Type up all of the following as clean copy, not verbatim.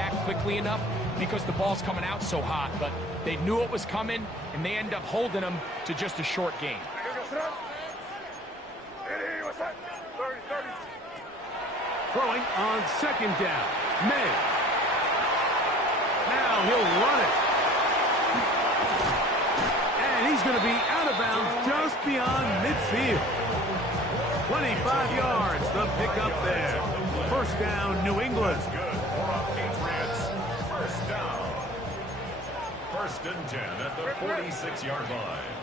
react quickly enough because the ball's coming out so hot, but they knew it was coming, and they end up holding them to just a short gain. Throwing on second down. May. Now he'll run it. And he's going to be out of bounds just beyond midfield. 25 yards, the pickup there. First down, New England. First down. First and 10 at the 46-yard line.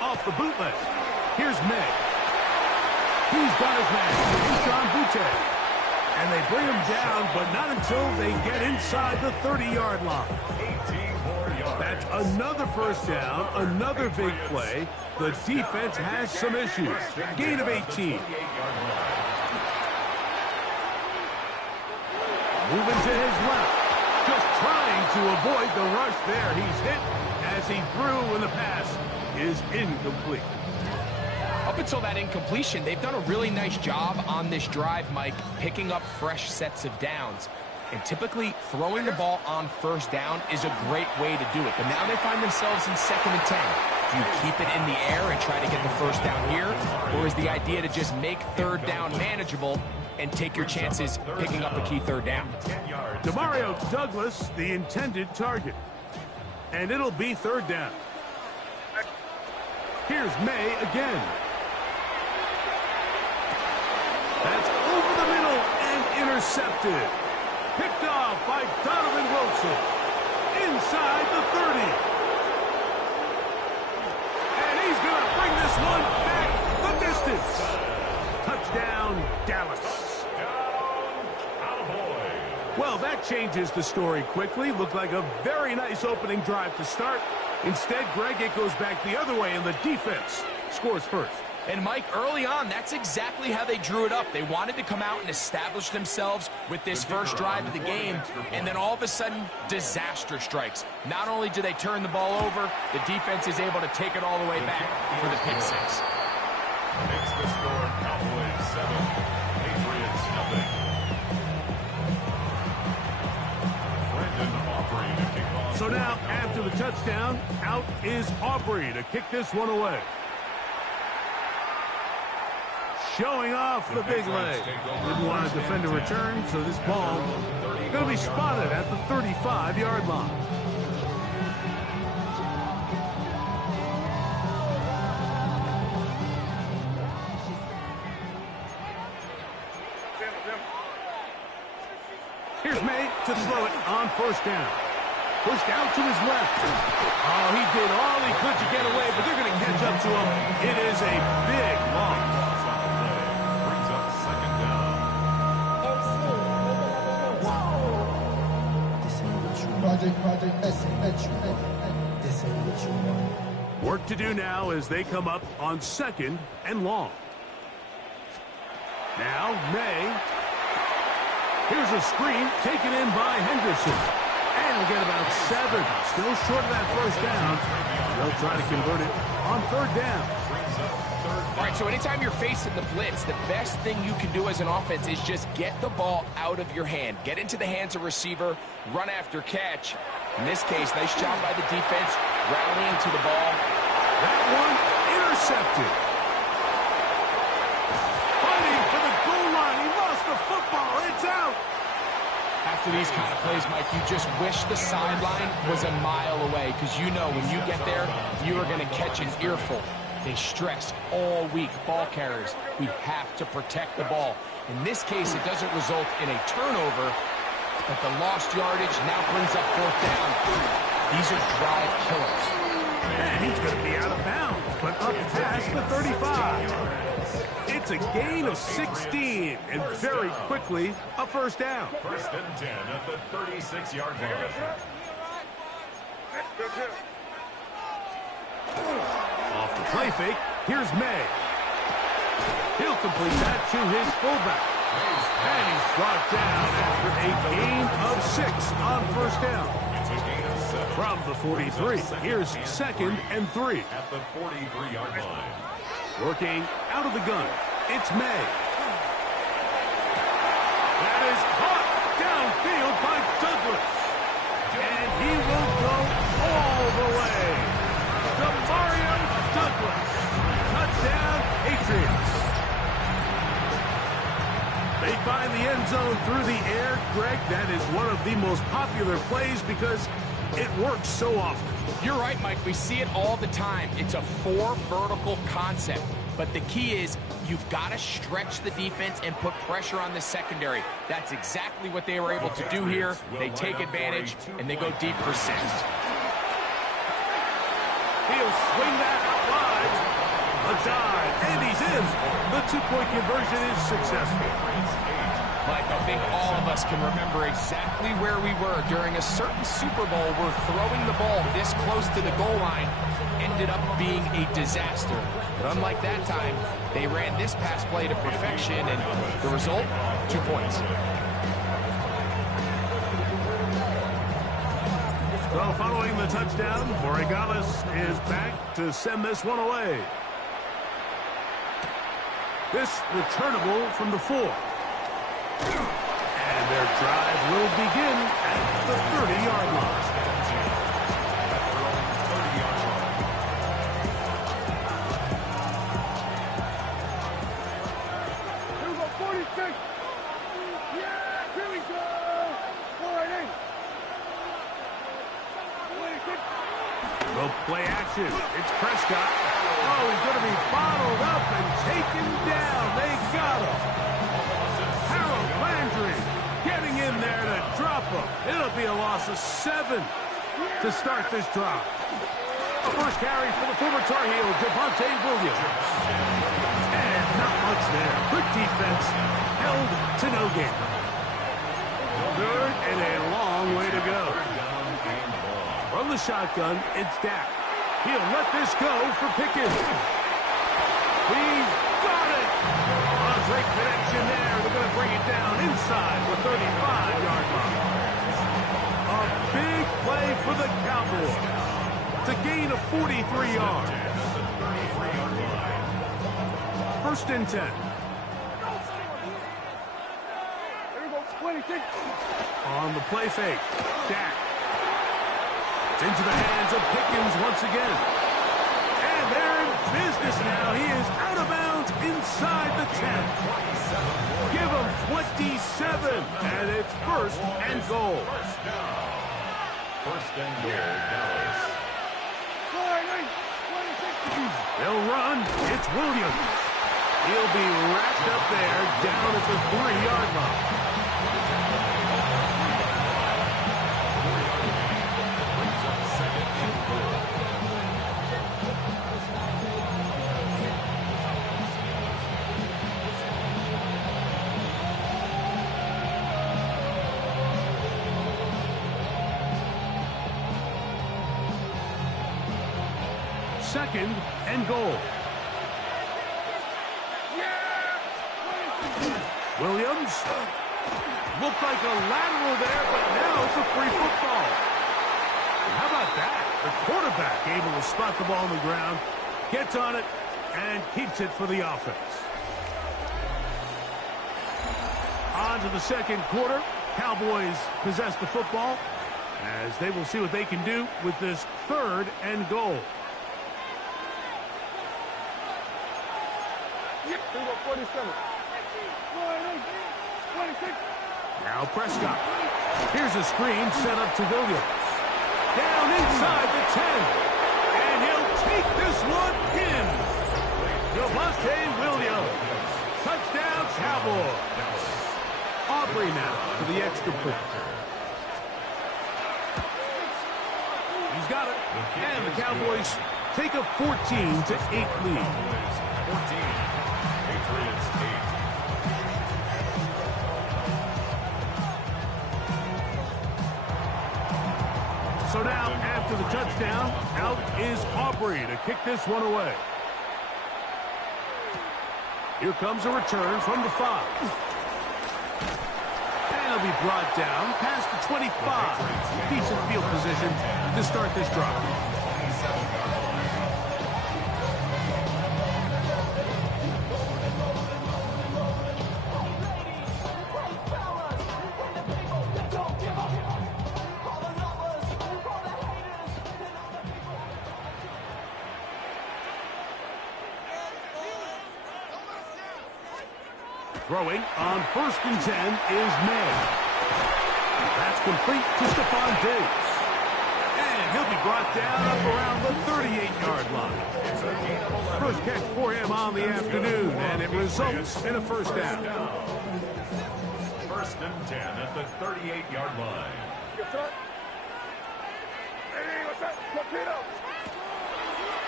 Off the bootleg. Here's May. He's got his man, Sean Boutte. And they bring him down, but not until they get inside the 30-yard line. 18 more yards. That's another first down, another big play. The defense has some issues. Gain of 18. Moving to his left. Just trying to avoid the rush there. He's hit as he threw, and the pass is incomplete. Up until that incompletion, they've done a really nice job on this drive, Mike, picking up fresh sets of downs. And typically, throwing the ball on first down is a great way to do it. But now they find themselves in 2nd and 10. Do you keep it in the air and try to get the first down here? Or is the idea to just make third down manageable and take your chances picking up a key third down? Demario Douglas, the intended target. And it'll be third down. Here's May again. That's over the middle and intercepted. Picked off by Donovan Wilson. Inside the 30. And he's going to bring this one back the distance. Touchdown, Dallas. Well, that changes the story quickly. Looked like a very nice opening drive to start. Instead, Greg, it goes back the other way, and the defense scores first. And, Mike, early on, that's exactly how they drew it up. They wanted to come out and establish themselves with this first drive of the game, and then all of a sudden, disaster strikes. Not only do they turn the ball over, the defense is able to take it all the way back for the pick six. Makes the score Cowboys 7, Patriots 0. Brendan Aubrey to kick off. So now, after the touchdown, out is Aubrey to kick this one away. Showing off the big leg. Didn't want to defend a return, so this ball going to be spotted at the 35-yard line. Here's May to throw it on first down. Pushed out to his left. Oh, he did all he could to get away, but they're going to catch up to him. It is a big loss. Work to do now as they come up on 2nd and long. Now, May. Here's a screen taken in by Henderson. And he'll get about 7. Still short of that first down. They'll try to convert it on third down. All right, so anytime you're facing the blitz, the best thing you can do as an offense is just get the ball out of your hand. Get into the hands of receiver, run after catch. In this case, nice job by the defense, rallying to the ball. That one intercepted. Fighting for the goal line. He lost the football. It's out. After these kind of plays, Mike, you just wish the sideline was a mile away, because you know when you get there, you are going to catch an earful. They stress all week, ball carriers. We have to protect the ball. In this case, it doesn't result in a turnover, but the lost yardage now brings up fourth down. These are drive killers. And he's going to be out of bounds, but up past the 35. It's a gain of 16, and very quickly, a first down. First and 10 at the 36-yard line. Off the play fake, here's May. He'll complete that to his fullback. And he's brought down after a gain of 6 on first down. It's a gain of 7. From the 43, here's 2nd and 3. At the 43-yard line. Working out of the gun, it's May. That is caught air, Greg, that is one of the most popular plays because it works so often. You're right, Mike. We see it all the time. It's a 4 vertical concept. But the key is you've got to stretch the defense and put pressure on the secondary. That's exactly what they were able to do here. They take advantage, and they go deep for 6. He'll swing that out wide. A dive, and he's in. The 2-point conversion is successful. Mike, I think all of us can remember exactly where we were during a certain Super Bowl where throwing the ball this close to the goal line ended up being a disaster. But unlike that time, they ran this pass play to perfection, and the result, 2 points. So following the touchdown, Borregales is back to send this one away. This returnable from the 4. And their drive will begin at the 30-yard line. Here we go, 46. Yeah, here we go. 4-8. 26. Well, play action. It's Prescott. Oh, he's going to be bottled up and taken down. They got him. Getting in there to drop him. It'll be a loss of 7 to start this drive. First carry for the former Tar Heel, Devontae Williams. And not much there. Good defense. Held to no gain. Third and a long way to go. From the shotgun, it's Dak. He'll let this go for Pickens. He's got it. Great connection there. They're going to bring it down inside the 35-yard line. A big play for the Cowboys to gain of 43 yards. First and 10. Here we go, 26. On the play fake, Dak. It's into the hands of Pickens once again. And they're in business now. He is out of bounds inside the 10. Give him 27, and it's first and goal. First and goal, Dallas. 4-8. 26. They'll run. It's Williams. He'll be wrapped up there down at the 3-yard line. Second and goal. Williams looked like a lateral there, but now it's a free football. How about that? The quarterback able to spot the ball on the ground, gets on it, and keeps it for the offense. On to the second quarter. Cowboys possess the football as they will see what they can do with this third and goal. Here we go, 47. 4-8. 26. Now Prescott. Here's a screen set up to Williams. Down inside the 10. And he'll take this one in. Devontae Williams. Touchdown, Cowboys. Aubrey now for the extra point. He's got it. And the Cowboys take a 14-8 lead. 14. Patriots 8. So now, after the touchdown, out is Aubrey to kick this one away. Here comes a return from the 5. And he'll be brought down past the 25. Decent field position to start this drive. Throwing on 1st and 10 is May. That's complete to Stephon Diggs. And he'll be brought down up around the 38-yard line. First catch for him on the afternoon, and it results in a first down. 1st and 10 at the 38-yard line.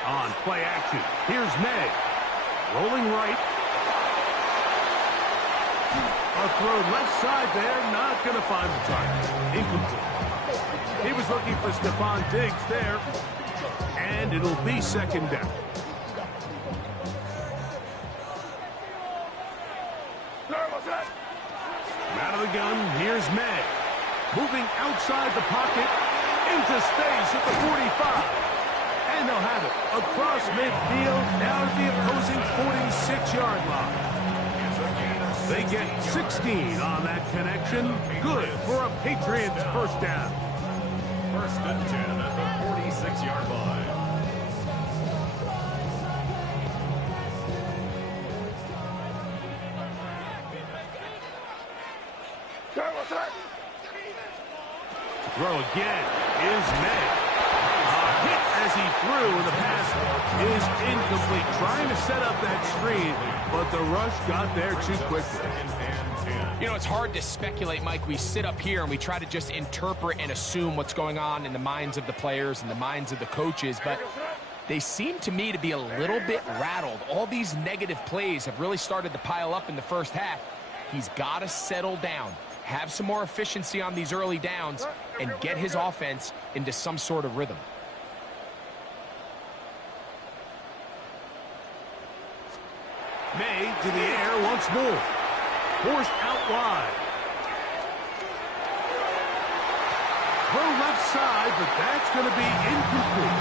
On play action, here's May. Rolling right. A throw left side there, not going to find the target. Incomplete. He was looking for Stephon Diggs there, and it'll be 2nd down. Out of the gun, here's May. Moving outside the pocket, into space at the 45. And they'll have it across midfield, down at the opposing 46-yard line. They get 16 on that connection. Good for a Patriots first down. 1st and 10 at the 46-yard line. Throw again is May. A hit as he threw, and the pass is incomplete. Trying to set up that screen, but the rush got there too quickly. You know, it's hard to speculate, Mike. We sit up here and we try to just interpret and assume what's going on in the minds of the players and the minds of the coaches, but they seem to me to be a little bit rattled. All these negative plays have really started to pile up in the first half. He's got to settle down, have some more efficiency on these early downs, and get his offense into some sort of rhythm. May to the air once more. Forced out wide. Throw left side, but that's going to be incomplete.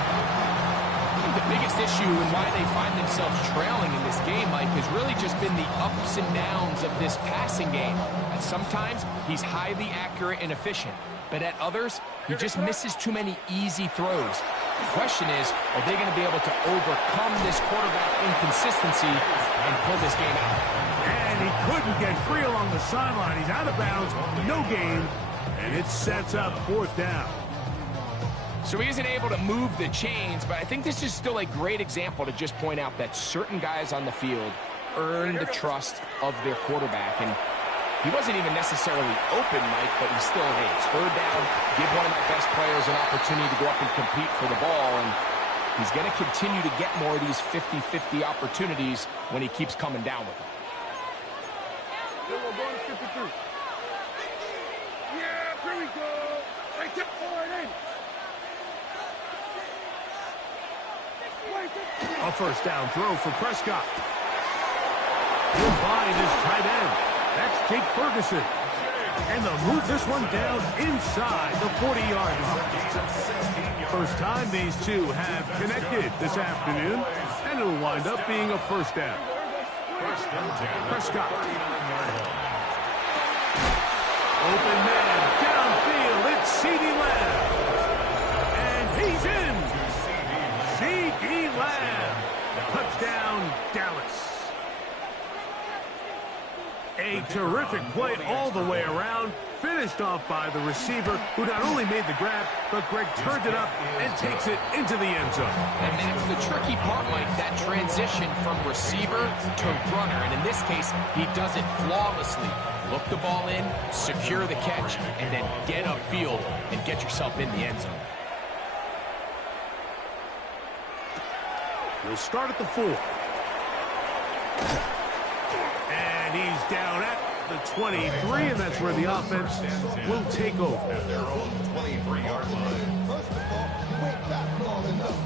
The biggest issue and why they find themselves trailing in this game, Mike, has really just been the ups and downs of this passing game. And sometimes he's highly accurate and efficient, but at others, he just misses too many easy throws. The question is, are they going to be able to overcome this quarterback inconsistency and pull this game out? And he couldn't get free along the sideline. He's out of bounds, no gain, and it sets up 4th down. So he isn't able to move the chains, but I think this is still a great example to just point out that certain guys on the field earn the trust of their quarterback. And he wasn't even necessarily open, Mike, but he still, hey, it's 3rd down, give one of my best players an opportunity to go up and compete for the ball, and he's going to continue to get more of these 50-50 opportunities when he keeps coming down with them. Yeah, here we go. Hey, tip forward in. A first down throw for Prescott. He'll find his tight end. That's Jake Ferguson. And they'll move this one down inside the 40-yard line. First time these two have connected this afternoon, and it'll wind up being a first down. Prescott. Open man, downfield, it's CeeDee Lamb. And he's in. CeeDee Lamb. Touchdown, Dallas. A terrific play all the way around, finished off by the receiver, who not only made the grab, but Greg turned it up and takes it into the end zone. And that's the tricky part, Mike, that transition from receiver to runner. And in this case, he does it flawlessly. Look the ball in, secure the catch, and then get upfield and get yourself in the end zone. We'll start at the 4. And he's down at the 23, and that's where the offense will take over. At their own 23-yard line. First of all, you ain't back long enough.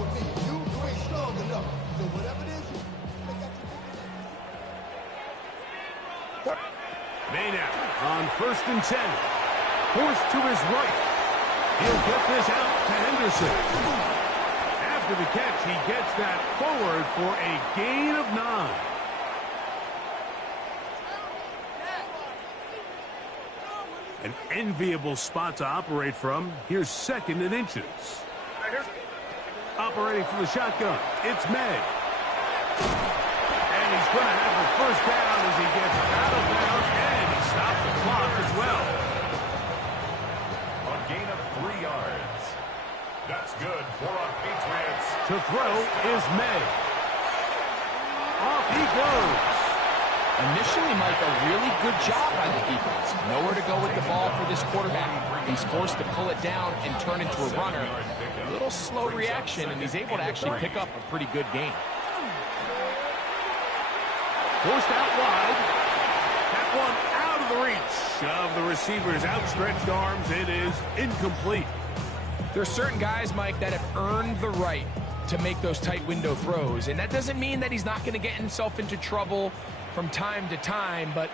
With me, you ain't strong enough. So whatever it is, Maynard on 1st and 10. Forced to his right. He'll get this out to Henderson. After the catch, he gets that forward for a gain of 9. An enviable spot to operate from. Here's 2nd and inches. Operating from the shotgun, it's May. And And he's going to have the first down as he gets out of bounds, and he stops the clock as well. A gain of 3 yards. That's good for a Patriots. To throw is May. Off he goes. Initially, Mike, a really good job by the defense. Nowhere to go with the ball for this quarterback. He's forced to pull it down and turn into a runner. A little slow reaction, and he's able to actually pick up a pretty good game. Forced out wide. That one out of the reach of the receiver's outstretched arms. It is incomplete. There are certain guys, Mike, that have earned the right to make those tight window throws, and that doesn't mean that he's not going to get himself into trouble from time to time, but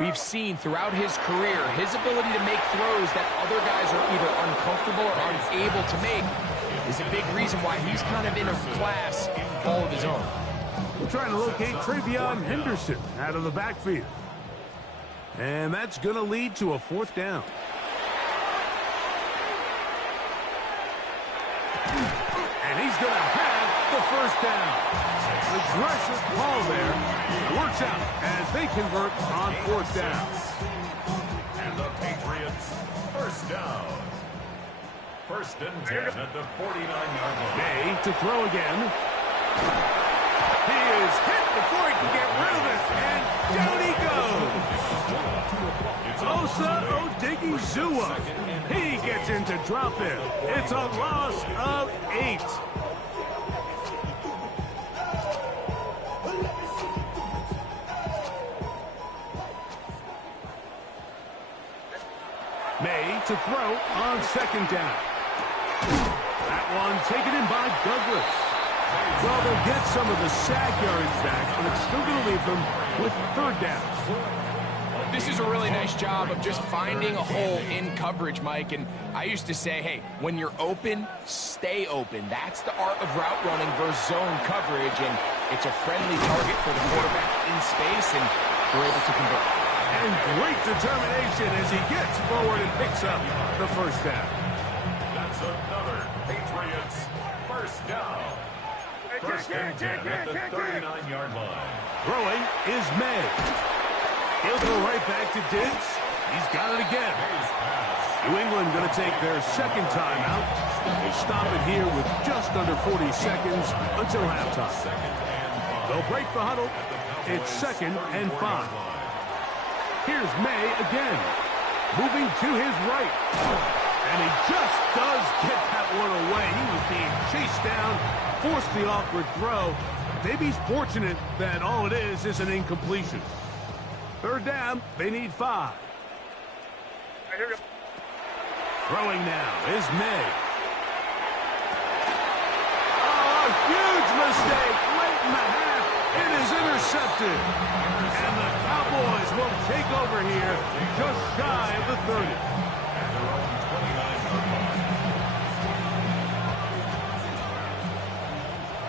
we've seen throughout his career his ability to make throws that other guys are either uncomfortable or unable to make is a big reason why he's kind of in a class all of his own. We're trying to locate Travion Henderson out of the backfield. And that's going to lead to a 4th down. And he's going to have the first down. Aggressive call there. It works out as they convert on 4th down. And the Patriots, first down. 1st and 10 at the 49-yard line. May to throw again. He is hit before he can get rid of it, and down he goes. Osa Odigizua. He gets into drop in. It's a loss of 8. May to throw on 2nd down. That one taken in by Douglas. Well, they'll get some of the sack yards back, but it's still going to leave them with 3rd down. This is a really nice job of just finding a hole in coverage, Mike. And I used to say, hey, when you're open, stay open. That's the art of route running versus zone coverage. And it's a friendly target for the quarterback in space, and they're able to convert. And great determination as he gets forward and picks up the 1st down. That's another Patriots first down. 1st and 10 at the 39-yard line. Throwing is May. He'll go right back to Diggs. He's got it again. New England going to take their 2nd timeout. They stop it here with just under 40 seconds until halftime. They'll break the huddle. It's 2nd and 5. Here's May again. Moving to his right. And he just does get that one away. He was being chased down, forced the awkward throw. Maybe he's fortunate that all it is an incompletion. 3rd down, they need 5. Throwing now is May. Oh, a huge mistake late in the half. It is intercepted. And the Cowboys will take over here just shy of the 30.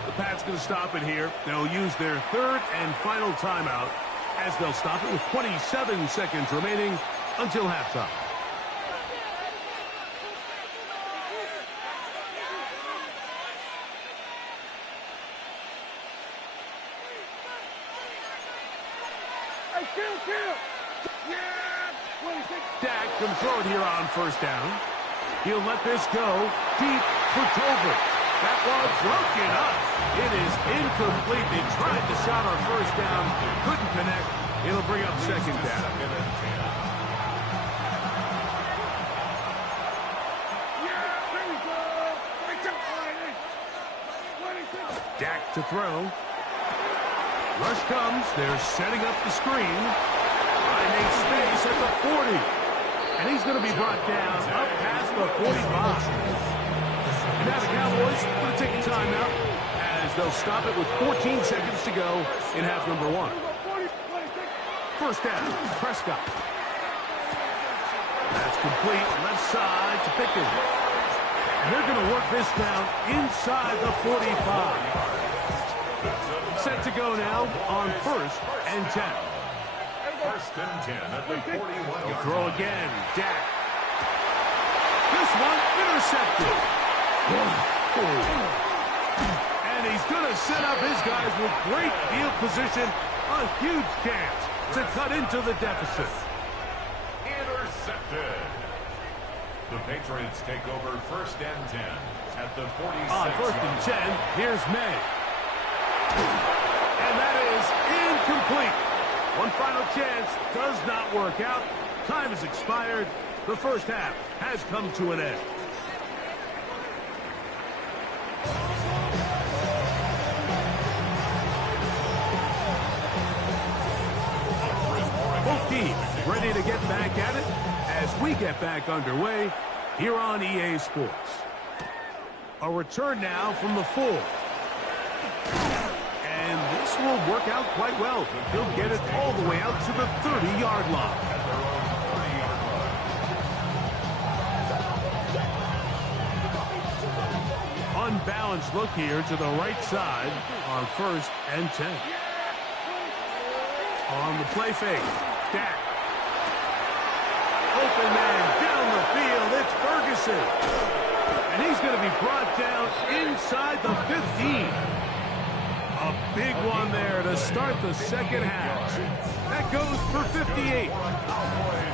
The Pats going to stop it here. They'll use their 3rd and final timeout as they'll stop it with 27 seconds remaining until halftime. Dak can throw it here on 1st down. He'll let this go deep for Tolbert. That ball broken up. It is incomplete. They tried the shot on 1st down. Couldn't connect. It'll bring up 2nd down. Dak to throw. Rush comes. They're setting up the screen. Finding space at the 40. And he's going to be brought down up past the 45. And now the Cowboys going to take a timeout as they'll stop it with 14 seconds to go in half number 1. 1st down, Prescott. That's complete. Left side to Pickens. And they're going to work this down inside the 45. Set to go now on 1st and 10. 1st and 10 at the 41-yard Throw line. again. Dak. This one intercepted. And And he's going to set up his guys with great field position. A huge chance to cut into the deficit. Intercepted. The Patriots take over 1st and 10 at the 46. On 1st and 10, here's May. And that is incomplete. One final chance does not work out. Time has expired. The first half has come to an end. Both teams ready to get back at it as we get back underway here on EA Sports. A return now from the full. And this will work out quite well. He'll get it all the way out to the 30-yard line. Unbalanced look here to the right side on 1st and 10. On the play fake, Dak. Open man down the field, it's Ferguson. And he's going to be brought down inside the 15. A big one there to start the second half. That goes for 58.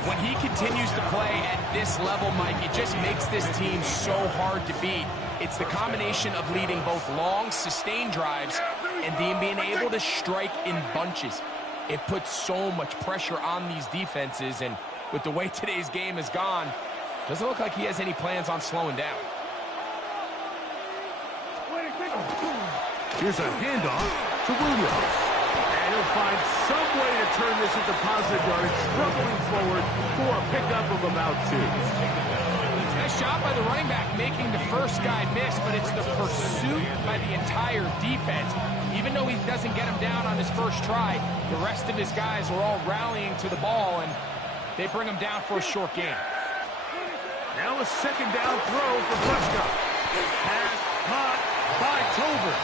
When he continues to play at this level, Mike, it just makes this team so hard to beat. It's the combination of leading both long, sustained drives and then being able to strike in bunches. It puts so much pressure on these defenses, and with the way today's game has gone, doesn't look like he has any plans on slowing down. Here's a handoff to Williams. And he'll find some way to turn this into positive yardage, struggling forward for a pickup of about 2. Nice job by the running back making the first guy miss, but it's the pursuit by the entire defense. Even though he doesn't get him down on his first try, the rest of his guys are all rallying to the ball, and they bring him down for a short gain. Now a second down throw for Prescott. Pass caught by Tolbert.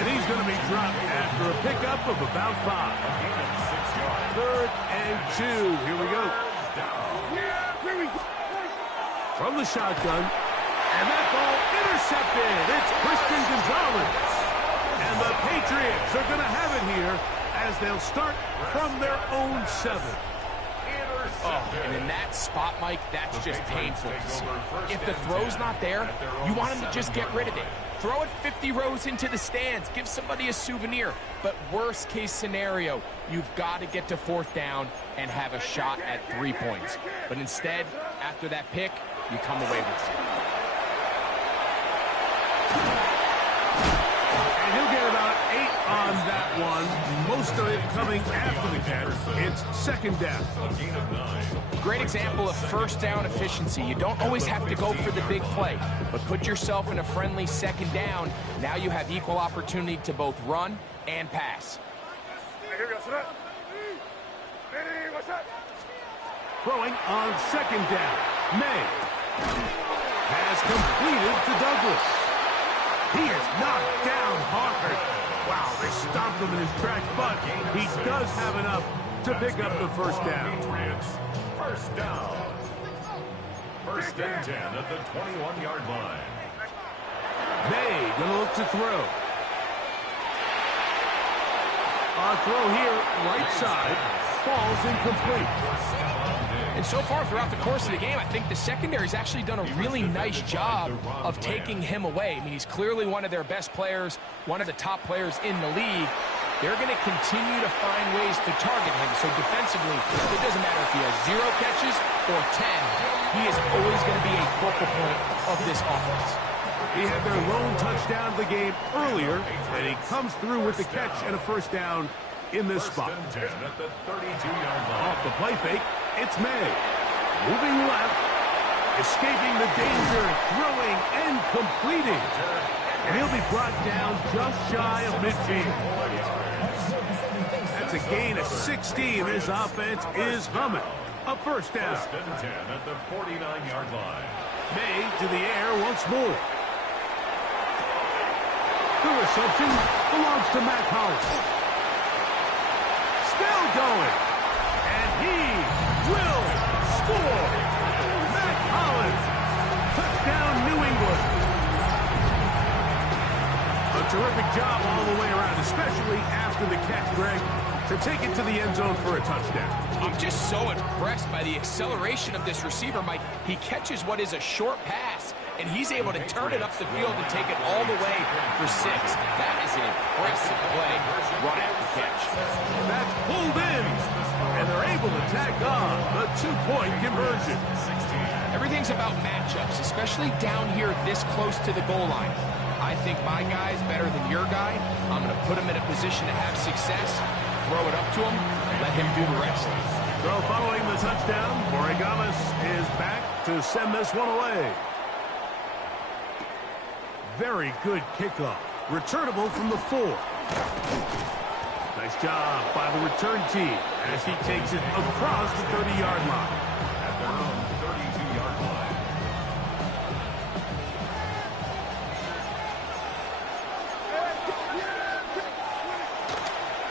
And he's going to be dropped after a pickup of about 5. 3rd and 2. Here we go. From the shotgun. And that ball intercepted. It's Christian Gonzalez. And the Patriots are going to have it here as they'll start from their own 7. Oh, and in that spot, Mike, that's just painful to see. If the throw's not there, you want him to just get rid of it. Throw it 50 rows into the stands. Give somebody a souvenir. But worst case scenario, you've got to get to 4th down and have a shot at 3 points. But instead, after that pick, you come away with some. And he'll get about 8 on that one. Most of it coming after the catch. It's 2nd down. Great example of 1st down efficiency. You don't always have to go for the big play, but put yourself in a friendly 2nd down. Now you have equal opportunity to both run and pass. Throwing on 2nd down. May has completed to Douglas. He is knocked down hard. Wow, they stopped him in his tracks, but he does have enough to pick up the 1st down. 1st down. 1st and 10 at the 21-yard line. May gonna look to throw. Our throw here, right side, falls incomplete. And so far throughout the course of the game, I think the secondary's actually done a really nice job of taking him away. I mean, he's clearly one of their best players, one of the top players in the league. They're going to continue to find ways to target him. So defensively, it doesn't matter if he has 0 catches or 10. He is always going to be a focal point of this offense. He had their lone touchdown of the game earlier, and he comes through with the catch and a 1st down in this spot. Off the play fake, it's May. Moving left, escaping the danger, throwing and completing. And he'll be brought down just shy of midfield. That's a gain of 16. This offense is humming. A 1st down. 1st and 10 at the 49-yard line. May to the air once more. The reception belongs to Matt Collins. Still going. And he will score. Matt Collins. Touchdown, New England. A terrific job all the way around, especially after the catch, Greg, to take it to the end zone for a touchdown. I'm just so impressed by the acceleration of this receiver, Mike. He catches what is a short pass, and he's able to turn it up the field and take it all the way for 6. That is an impressive play right after the catch. That's pulled in, and they're able to tack on the 2-point conversion. Everything's about matchups, especially down here this close to the goal line. I think my guy's better than your guy. I'm going to put him in a position to have success, throw it up to him, let him do the rest. So following the touchdown, Borregamas is back to send this one away. Very good kickoff. Returnable from the 4. Nice job by the return team as he takes it across the 30-yard line. At their own 32-yard line.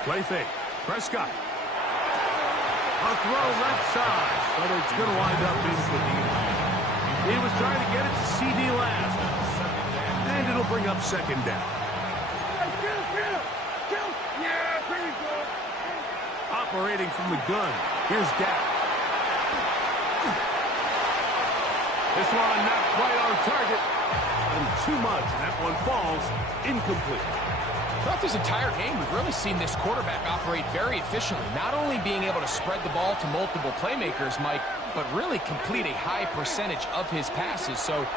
Play fake. Prescott. A throw left side, but it's going to wind up incomplete. He was trying to get it to CD last. And it'll bring up second down. Yeah, pretty good. Operating from the gun. Here's Dak. This one not quite on target. And too much, and that one falls incomplete. Throughout this entire game, we've really seen this quarterback operate very efficiently, not only being able to spread the ball to multiple playmakers, Mike, but really complete a high percentage of his passes. So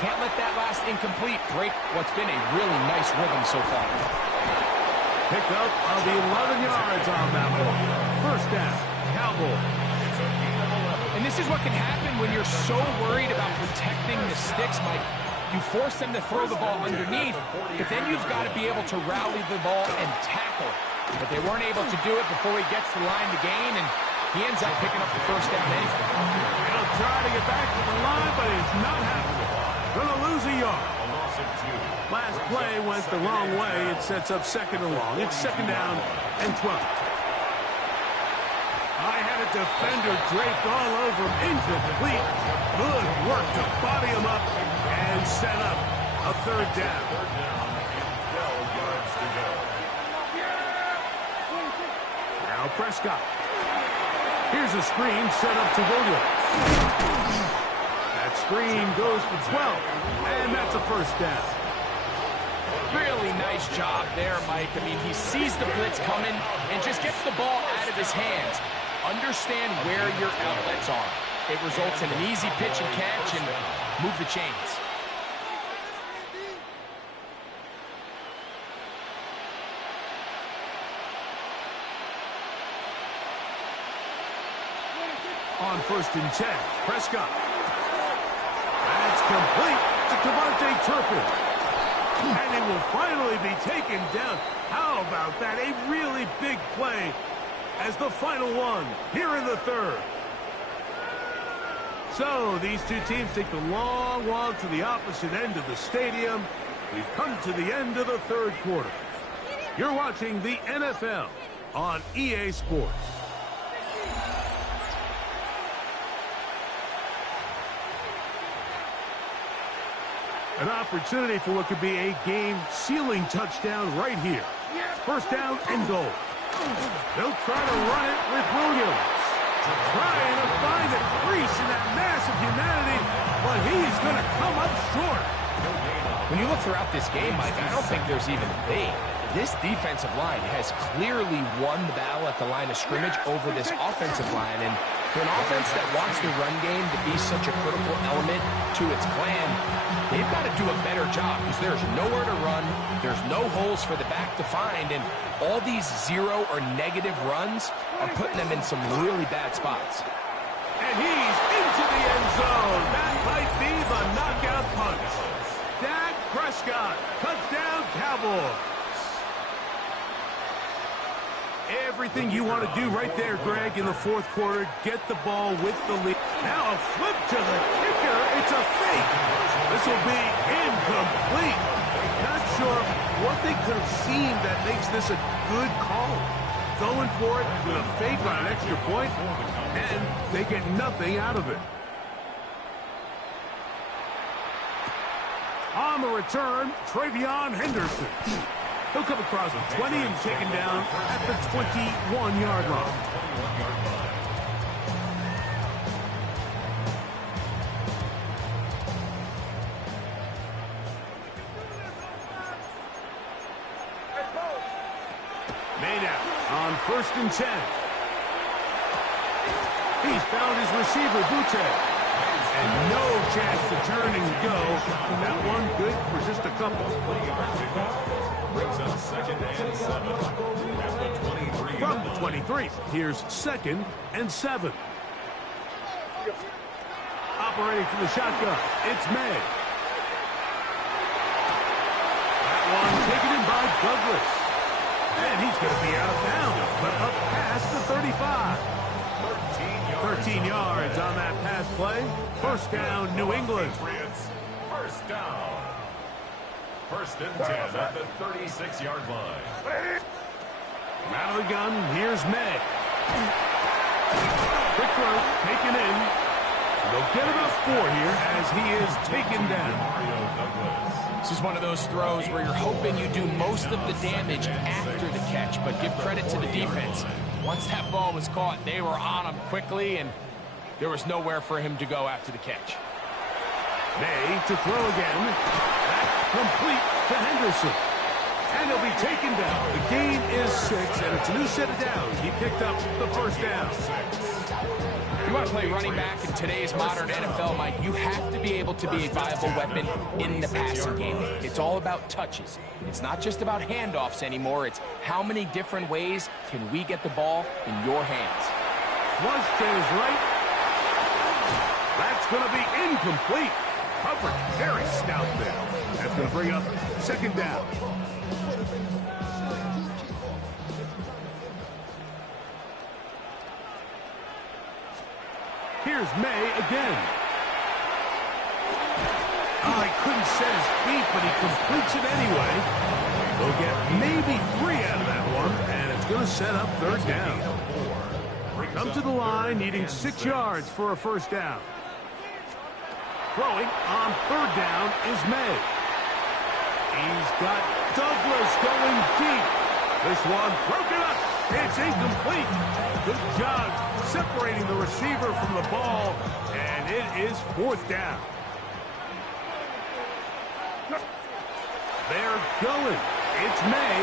can't let that last incomplete break what's been a really nice rhythm so far. Pick up of the 11 yards on that one. First down, Cowboys. And this is what can happen when you're so worried about protecting the sticks, Mike. You force them to throw the ball underneath, but then you've got to be able to rally the ball and tackle. But they weren't able to do it before he gets the line to gain, and he ends up picking up the first down anyway. He'll try to get back to the line, but it's not happening. Going to lose a yard. Last play went the wrong way. It sets up second and long. It's second down and 12. I had a defender draped all over him. Incomplete. Good work to body him up and set up a third down. 12 yards to go. Now Prescott. Here's a screen set up to Williams. That screen goes for 12, and that's a first down. Really nice job there, Mike. I mean, he sees the blitz coming and just gets the ball out of his hands. Understand where your outlets are. It results in an easy pitch and catch and move the chains. On 1st and 10, Prescott. That's complete to Devontae Turpin. And it will finally be taken down. How about that? A really big play as the final one here in the third. So these two teams take the long walk to the opposite end of the stadium. We've come to the end of the third quarter. You're watching the NFL on EA Sports. An opportunity for what could be a game-sealing touchdown right here. First down and goal. They'll try to run it with Williams. Trying to find a crease in that mass of humanity, but he's going to come up short. When you look throughout this game, Mike, I don't think there's even a debate. This defensive line has clearly won the battle at the line of scrimmage over this offensive line. And for an offense that wants the run game to be such a critical element to its plan, they've got to do a better job because there's nowhere to run, there's no holes for the back to find, and all these zero or negative runs are putting them in some really bad spots. And he's into the end zone. That might be the knockout punch. Dak Prescott, touchdown Cowboys. Everything you want to do right there, Greg, in the fourth quarter. Get the ball with the lead. Now a flip to the kicker. It's a fake. This will be incomplete. Not sure what they could have seen that makes this a good call. Going for it with a fake on an extra point, and they get nothing out of it. On the return, Travion Henderson. He'll come across the 20 and taken down at the 21-yard line. Made out on 1st and 10. He's found his receiver, Butte. And no chance to turn and go. That one good for just a couple. Brings up 2nd and 7 at the 23. From the 23, here's 2nd and 7. Operating from the shotgun, it's May. That one taken in by Douglas. And he's going to be out of bounds, but up past the 35. 13 yards on that pass play. 1st down, New England. Patriots, 1st down. 1st and 10 at the 36-yard line. Out of the gun, here's May. Quick throw, taken in. They'll get about 4 here as he is taken down. This is one of those throws where you're hoping you do most of the damage after the catch, but give credit to the defense. Once that ball was caught, they were on him quickly, and there was nowhere for him to go after the catch. May to throw again. That complete to Henderson. And he'll be taken down. The gain is 6, and it's a new set of downs. He picked up the 1st down. If you want to play running back in today's modern NFL, Mike, you have to be able to be a viable weapon in the passing game. It's all about touches. It's not just about handoffs anymore. It's how many different ways can we get the ball in your hands. Flush to his right. That's going to be incomplete. Coverage very stout there. That's going to bring up 2nd down. Here's May again. Oh, he couldn't set his feet, but he completes it anyway. They'll get maybe 3 out of that one, and it's going to set up 3rd down. Come to the line, needing 6 yards for a 1st down. Throwing on 3rd down is May. He's got Douglas going deep. This one broken up. It's incomplete. Good job separating the receiver from the ball, and it is 4th down. They're going. It's May.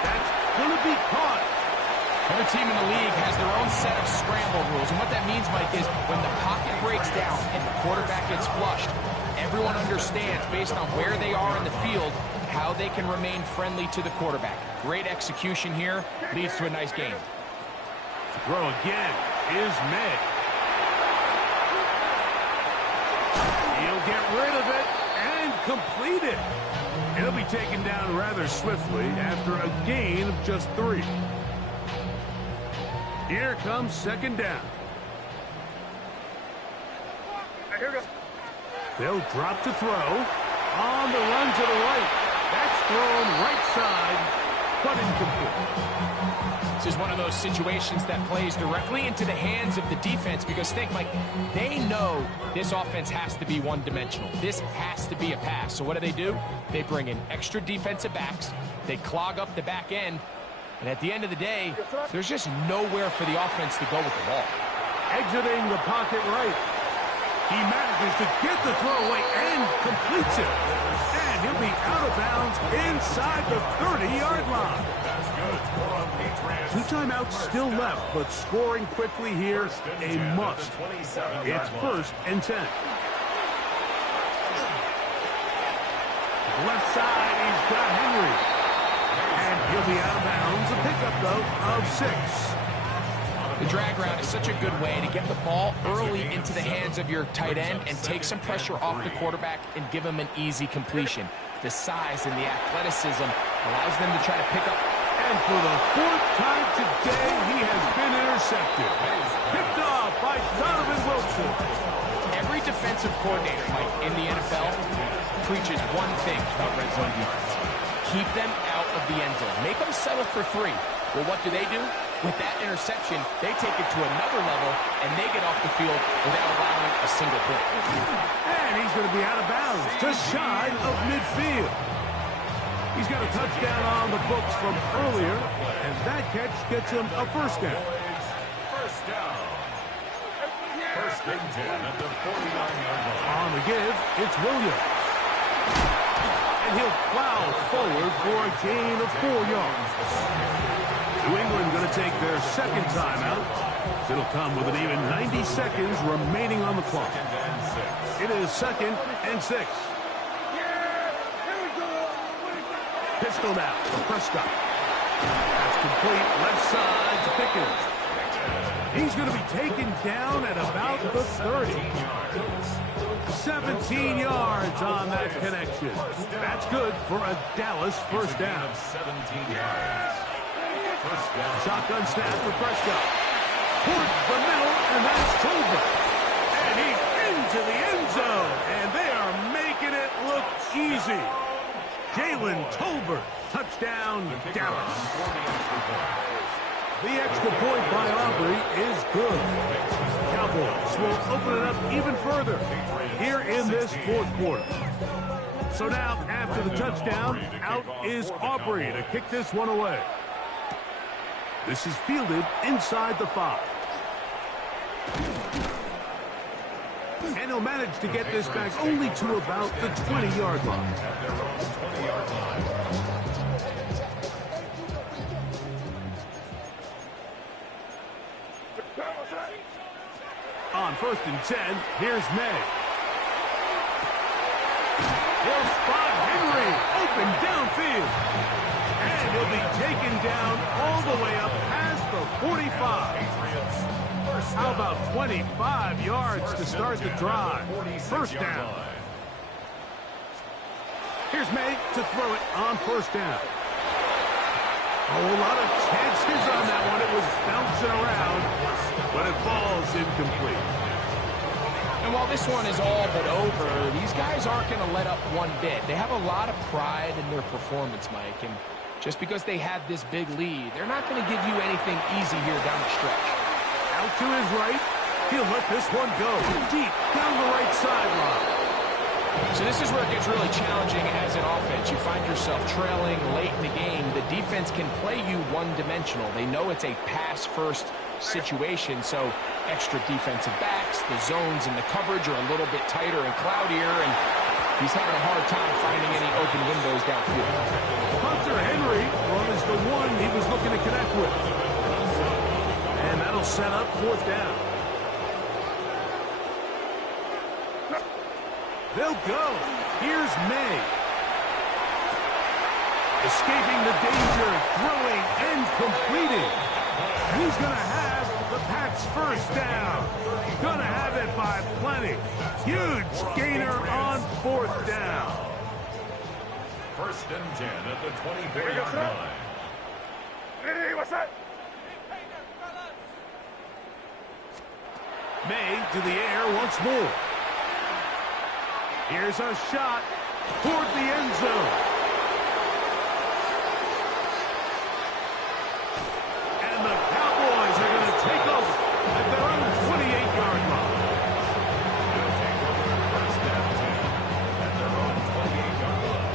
That's going to be caught. Every team in the league has their own set of scramble rules, and what that means, Mike, is when the pocket breaks down and the quarterback gets flushed, everyone understands, based on where they are in the field, how they can remain friendly to the quarterback. Great execution here, leads to a nice game. To throw again is May. He'll get rid of it and complete it. He'll be taken down rather swiftly after a gain of just 3. Here comes 2nd down. They'll drop to throw. On the run to the right. That's thrown right side, but incomplete. This is one of those situations that plays directly into the hands of the defense, because think, Mike, they know this offense has to be one-dimensional. This has to be a pass. So what do? They bring in extra defensive backs. They clog up the back end. And at the end of the day, there's just nowhere for the offense to go with the ball. Exiting the pocket right. He manages to get the throw away and completes it. And he'll be out of bounds inside the 30-yard line. That's good. 2 timeouts still left, but scoring quickly here, a must. It's 1st and 10. Left side, he's got Henry. And he'll be out of bounds. A pickup, though, of 6. The drag route is such a good way to get the ball early into the hands of your tight end and take some pressure off the quarterback and give him an easy completion. The size and the athleticism allows them to try to pick up. And for the 4th time today, he has been intercepted. Picked off by Donovan Wilson. Every defensive coordinator, Mike, in the NFL preaches one thing about red zone defense. Keep them out of the end zone. Make them settle for 3. Well, what do? With that interception, they take it to another level, and they get off the field without allowing a single point. And he's going to be out of bounds, just shy of midfield. He's got a touchdown on the books from earlier, and that catch gets him a first down. First down. First and 10 at the 49-yard line. On the give, it's Williams. And he'll plow forward for a gain of 4 yards. New England going to take their second timeout. It'll come with an even 90 seconds remaining on the clock. It is 2nd and 6. Pistol now for Prescott. That's complete left side to Pickens. He's going to be taken down at about the 30. 17 yards on that connection. That's good for a Dallas first down. 17 yards. First down. Shotgun snap for Prescott. Towards the middle, and that's Tolbert. And he's into the end zone. And they are making it look easy. Jalen Tolbert, touchdown, Dallas. The extra point by Aubrey is good. Cowboys will open it up even further here in this fourth quarter. So now, after the touchdown, out is Aubrey to kick this one away. This is fielded inside the 5. And he'll manage to get this back only to about the 20-yard line. On 1st and 10, here's May. He'll spot Henry open downfield. And he'll be taken down all the way up past the 45. How about 25 yards to start the drive? First down. Here's May to throw it on 1st down. A lot of chances on that one. It was bouncing around, but it falls incomplete. And while this one is all but over, these guys aren't going to let up one bit. They have a lot of pride in their performance, Mike, and just because they have this big lead, they're not going to give you anything easy here down the stretch. Out to his right. He'll let this one go deep down the right sideline. So this is where it gets really challenging as an offense. You find yourself trailing late in the game. The defense can play you one-dimensional. They know it's a pass-first situation, so extra defensive backs, the zones and the coverage are a little bit tighter and cloudier, and he's having a hard time finding any open windows downfield. Hunter Henry was the one he was looking to connect with. And that'll set up 4th down. They'll go. Here's May. Escaping the danger, throwing and completing. He's going to have the Pats first down. Going to have it by plenty. Huge gainer on 4th down. First and 10 at the 24-yard line. Hey, what's that? May to the air once more. Here's a shot toward the end zone. And the Cowboys are going to take over at their own 28-yard line. They'll take over first and 10 at their own 28-yard line.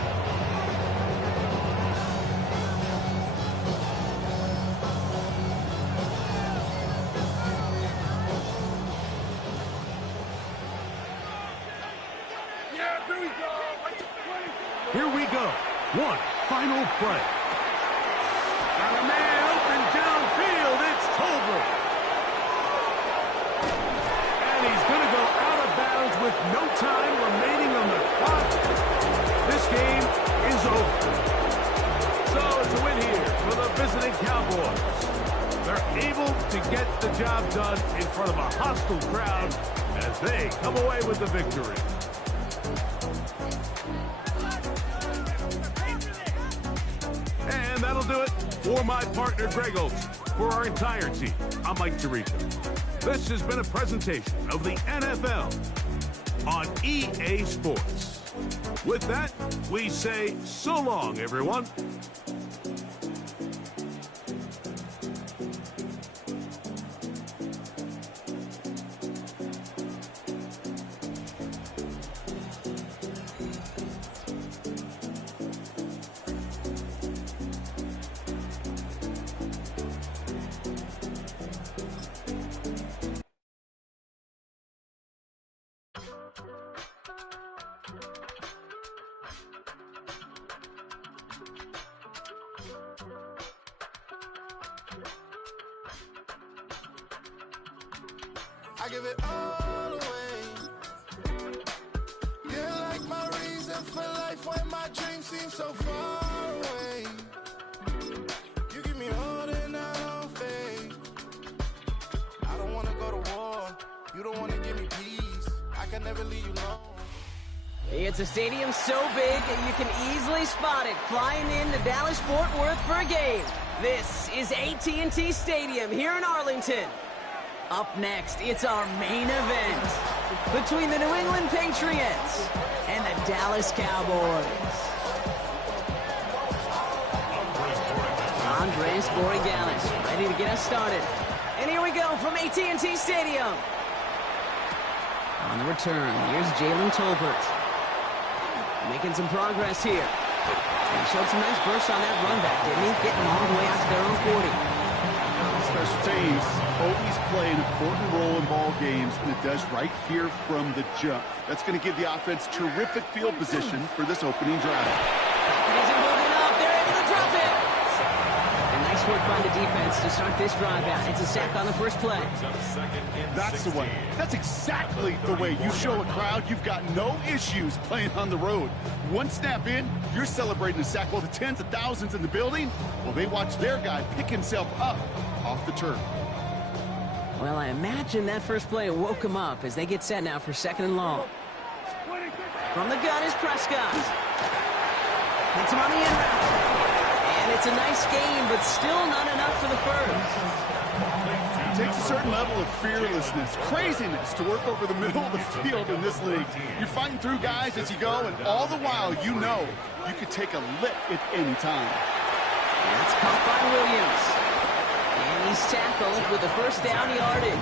Here we go. One final play. Got a man open downfield. It's Tolbert. And he's going to go out of bounds with no time remaining on the clock. This game is over. So it's a win here for the visiting Cowboys. They're able to get the job done in front of a hostile crowd as they come away with the victory. And that'll do it for my partner, Greg Olson. For our entire team, I'm Mike Tirico. This has been a presentation of the NFL on EA Sports. With that, we say so long, everyone. I give it all away. You're like my reason for life when my dreams seem so far away. You give me all that I don't fade. I don't wanna go to war. You don't wanna give me peace. I can never leave you alone. It's a stadium so big you can easily spot it flying into Dallas-Fort Worth for a game. This is AT&T Stadium here in Arlington. Up next, it's our main event between the New England Patriots and the Dallas Cowboys. Andres Borregales ready to get us started. And here we go from AT&T Stadium. On the return, here's Jalen Tolbert. Making some progress here. He showed some nice bursts on that run back, didn't he? Getting them all the way out to their own 40. Special teams always play an important role in ball games, and it does right here from the jump. That's going to give the offense terrific field position for this opening drive. It isn't moving up. They're able to drop it. And nice work by the defense to start this drive out. It's a sack on the first play. That's the way. That's exactly the way you show a crowd you've got no issues playing on the road. One snap in, you're celebrating a sack while the tens of thousands in the building, well, they watch their guy pick himself up off the turf. Well, I imagine that first play woke him up as they get set now for second and long. From the gun is Prescott. Hits him on the end route. And it's a nice game, but still not enough for the first. It takes a certain level of fearlessness, craziness to work over the middle of the field in this league. You're fighting through guys as you go, and all the while you know you could take a lick at any time. That's caught by Williams. And he's tackled with the first down yardage.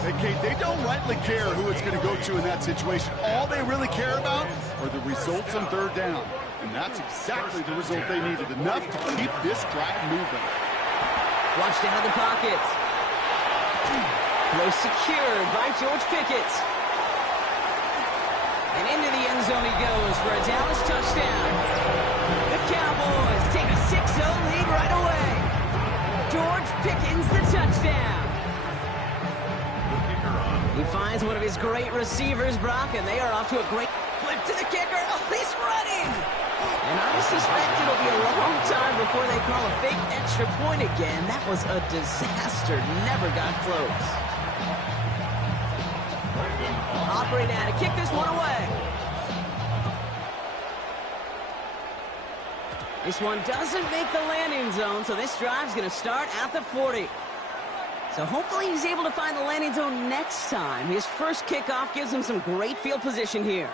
Hey, Kate, they don't rightly care who it's going to go to in that situation. All they really care about are the results on third down. And that's exactly the result they needed, enough to keep this drive moving. Flushed out of the pocket. Throw secured by George Pickett. And into the end zone he goes for a Dallas touchdown. The Cowboys take a 6-0 lead right away. George Pickens the touchdown. He finds one of his great receivers, Brock, and they are off to a great flip to the kicker. Oh, he's running! And I suspect it'll be a long time before they call a fake extra point again. That was a disaster. Never got close. Operate out to kick this one away. This one doesn't make the landing zone, so this drive's going to start at the 40. So hopefully he's able to find the landing zone next time. His first kickoff gives him some great field position here.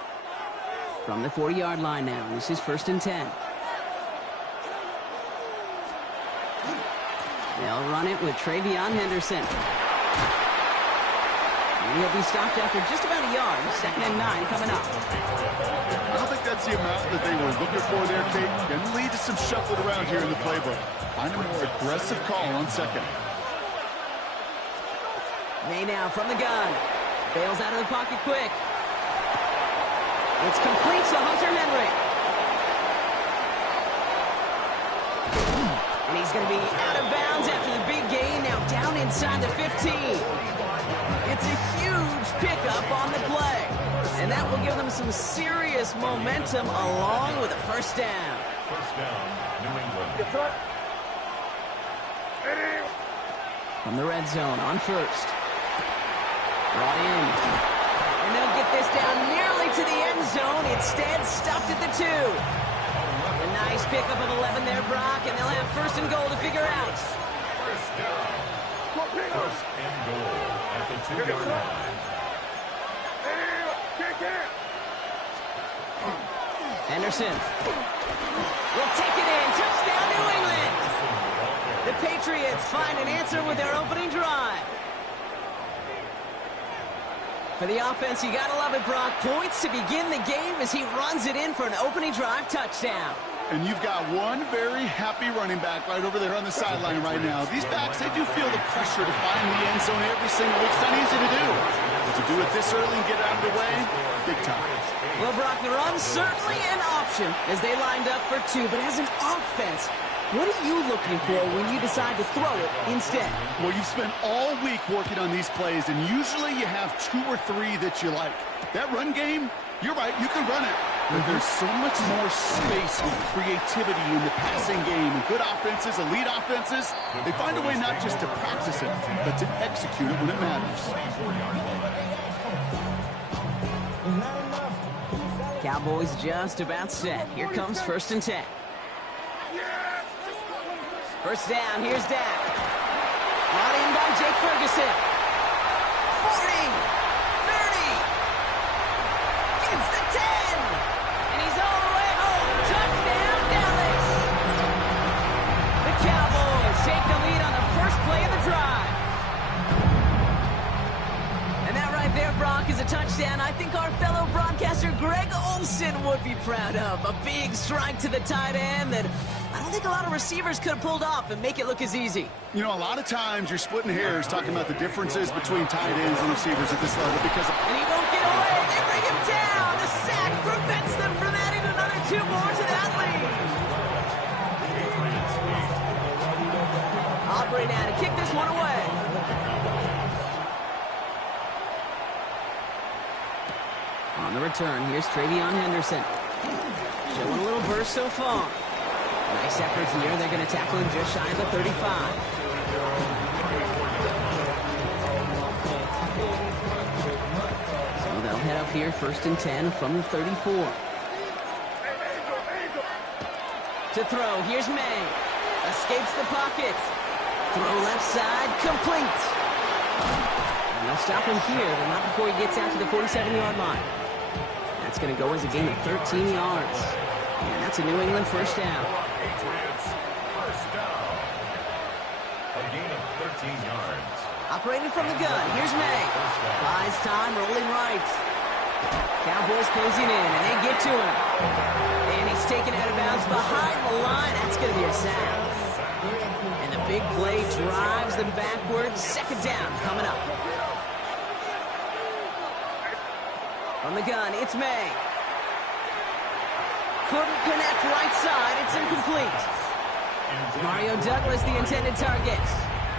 From the 40-yard line now, this is 1st and 10. They'll run it with Travion Henderson. And he'll be stopped after just about a yard. 2nd and 9 coming up. I don't think that's the amount that they were looking for there, Kate. Going to lead to some shuffling around here in the playbook. Find a more aggressive call on second. May now from the gun. Bails out of the pocket quick. It's complete to Hunter Henry. And he's going to be out of bounds after the big gain. Now down inside the 15. It's a huge pickup on the play. And that will give them some serious momentum along with a first down. First down, New England. From the red zone on first. Brought in. And they'll get this down nearly to the end zone. Instead, stopped at the 2. A nice pickup of 11 there, Brock, and they'll have 1st and goal to figure out. First down. First and goal at the 2-yard line. Henderson will take it in. Touchdown, New England. The Patriots find an answer with their opening drive. For the offense, you gotta love it, Brock. Points to begin the game as he runs it in for an opening drive touchdown. And you've got one very happy running back right over there on the sideline right now. These backs, they do feel the pressure to find the end zone every single week. It's not easy to do. It's a do it this early and get out of the way, big time. Well, Brock, the run's certainly an option as they lined up for two, but as an offense, what are you looking for when you decide to throw it instead? Well, you've spent all week working on these plays, and usually you have 2 or 3 that you like. That run game, you're right, you can run it. But there's so much more space with creativity in the passing game. And good offenses, elite offenses, they find a way not just to practice it, but to execute it when it matters. Cowboys just about set. Here comes 1st and 10. First down, here's Dak. Brought in by Jake Ferguson. 40, 30, gets the 10, and he's all the way home. Touchdown, Dallas. The Cowboys take the lead on the first play of the drive. And that right there, Brock, is a touchdown I think our fellow broadcaster Greg Olsen would be proud of. A big strike to the tight end that I don't think a lot of receivers could have pulled off and make it look as easy. You know, a lot of times you're splitting hairs talking about the differences between tight ends and receivers at this level because... And he won't get away. They bring him down. The sack prevents them from adding another 2 more to that lead. Aubrey now to kick this one away. On the return, here's Travion Henderson. Showing a little burst so far. Nice effort here. They're going to tackle him just shy of the 35. So they'll head up here 1st and 10 from the 34. To throw, here's May. Escapes the pocket. Throw left side, complete. And they'll stop him here, but not before he gets out to the 47-yard line. That's going to go as a gain of 13 yards. And that's a New England first down. Patriots, first down. A gain of 13 yards. Operating from the gun, here's May. Buys time, rolling right. Cowboys closing in, and they get to him. And he's taken out of bounds behind the line. That's going to be a sack. And the big play drives them backwards. 2nd down coming up. From the gun, it's May. Couldn't connect right side. It's incomplete. Mario Douglas, the intended target.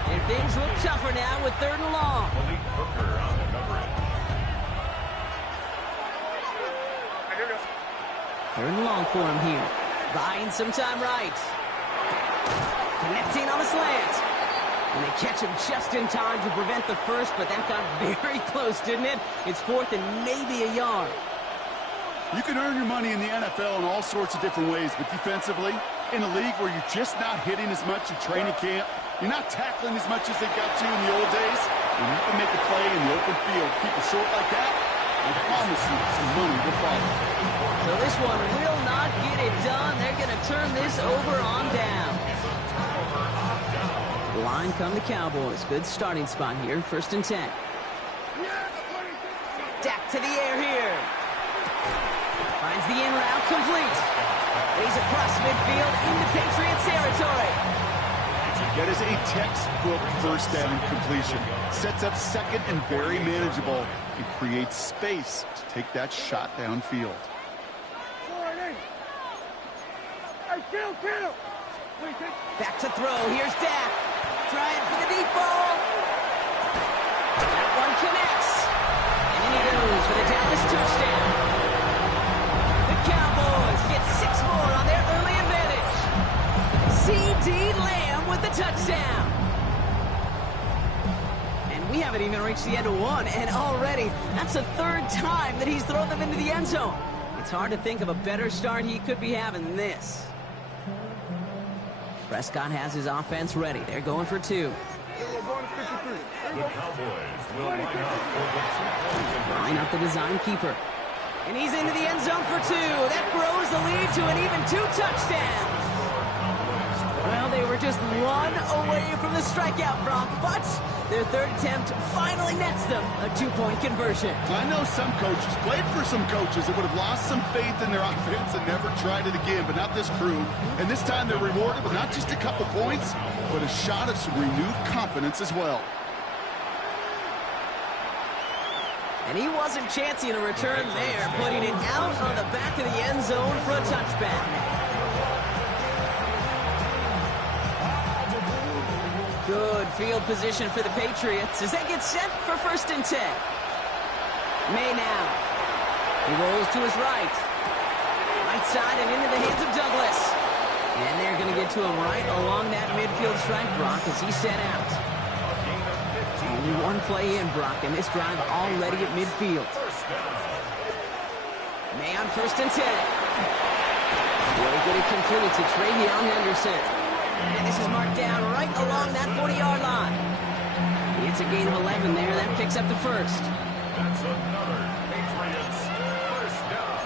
And things look tougher now with 3rd and long. Malik Hooker on the coverage. 3rd and long for him here. Buying some time right. Connecting on the slant. And they catch him just in time to prevent the first, but that got very close, didn't it? It's 4th and maybe a yard. You can earn your money in the NFL in all sorts of different ways, but defensively, in a league where you're just not hitting as much in training camp, you're not tackling as much as they got to in the old days, when you can make a play in the open field, keep it short like that, I promise you some money will follow. So this one will not get it done. They're going to turn this over on down. The line come the Cowboys. Good starting spot here, 1st and 10. Dak to the air here. Finds the in route complete. He's across midfield into Patriots territory. That is a textbook first down completion. Sets up 2nd and very manageable and creates space to take that shot downfield. Back to throw. Here's Dak. Trying for the deep ball. That one connects. And in he goes for the Dallas touchdown. The Cowboys get 6 more on their early advantage. C.D. Lamb with the touchdown. And we haven't even reached the end of one, and already that's the 3rd time that he's thrown them into the end zone. It's hard to think of a better start he could be having than this. Prescott has his offense ready. They're going for 2. The Cowboys will line up for the 2. Line up the design keeper. And he's into the end zone for 2. That grows the lead to an even 2 touchdowns. Well, they were just 1 away from the strikeout, Brock, but their 3rd attempt finally nets them a 2-point conversion. I know some coaches, played for some coaches that would have lost some faith in their offense and never tried it again, but not this crew. And this time they're rewarded with not just a couple points, but a shot of some renewed confidence as well. And he wasn't chancing a return there, putting it out on the back of the end zone for a touchback. Good field position for the Patriots as they get set for 1st and 10. May now. He rolls to his right. Right side and into the hands of Douglas. And they're going to get to him right along that midfield stripe, Brock, as he set out. Only one play in, Brock, and this drive already at midfield. May on 1st and 10. He'll get it complete to Travion Henderson. And this is marked down right along that 40-yard line. It's a gain of 11 there. That picks up the first. That's another Patriots first down.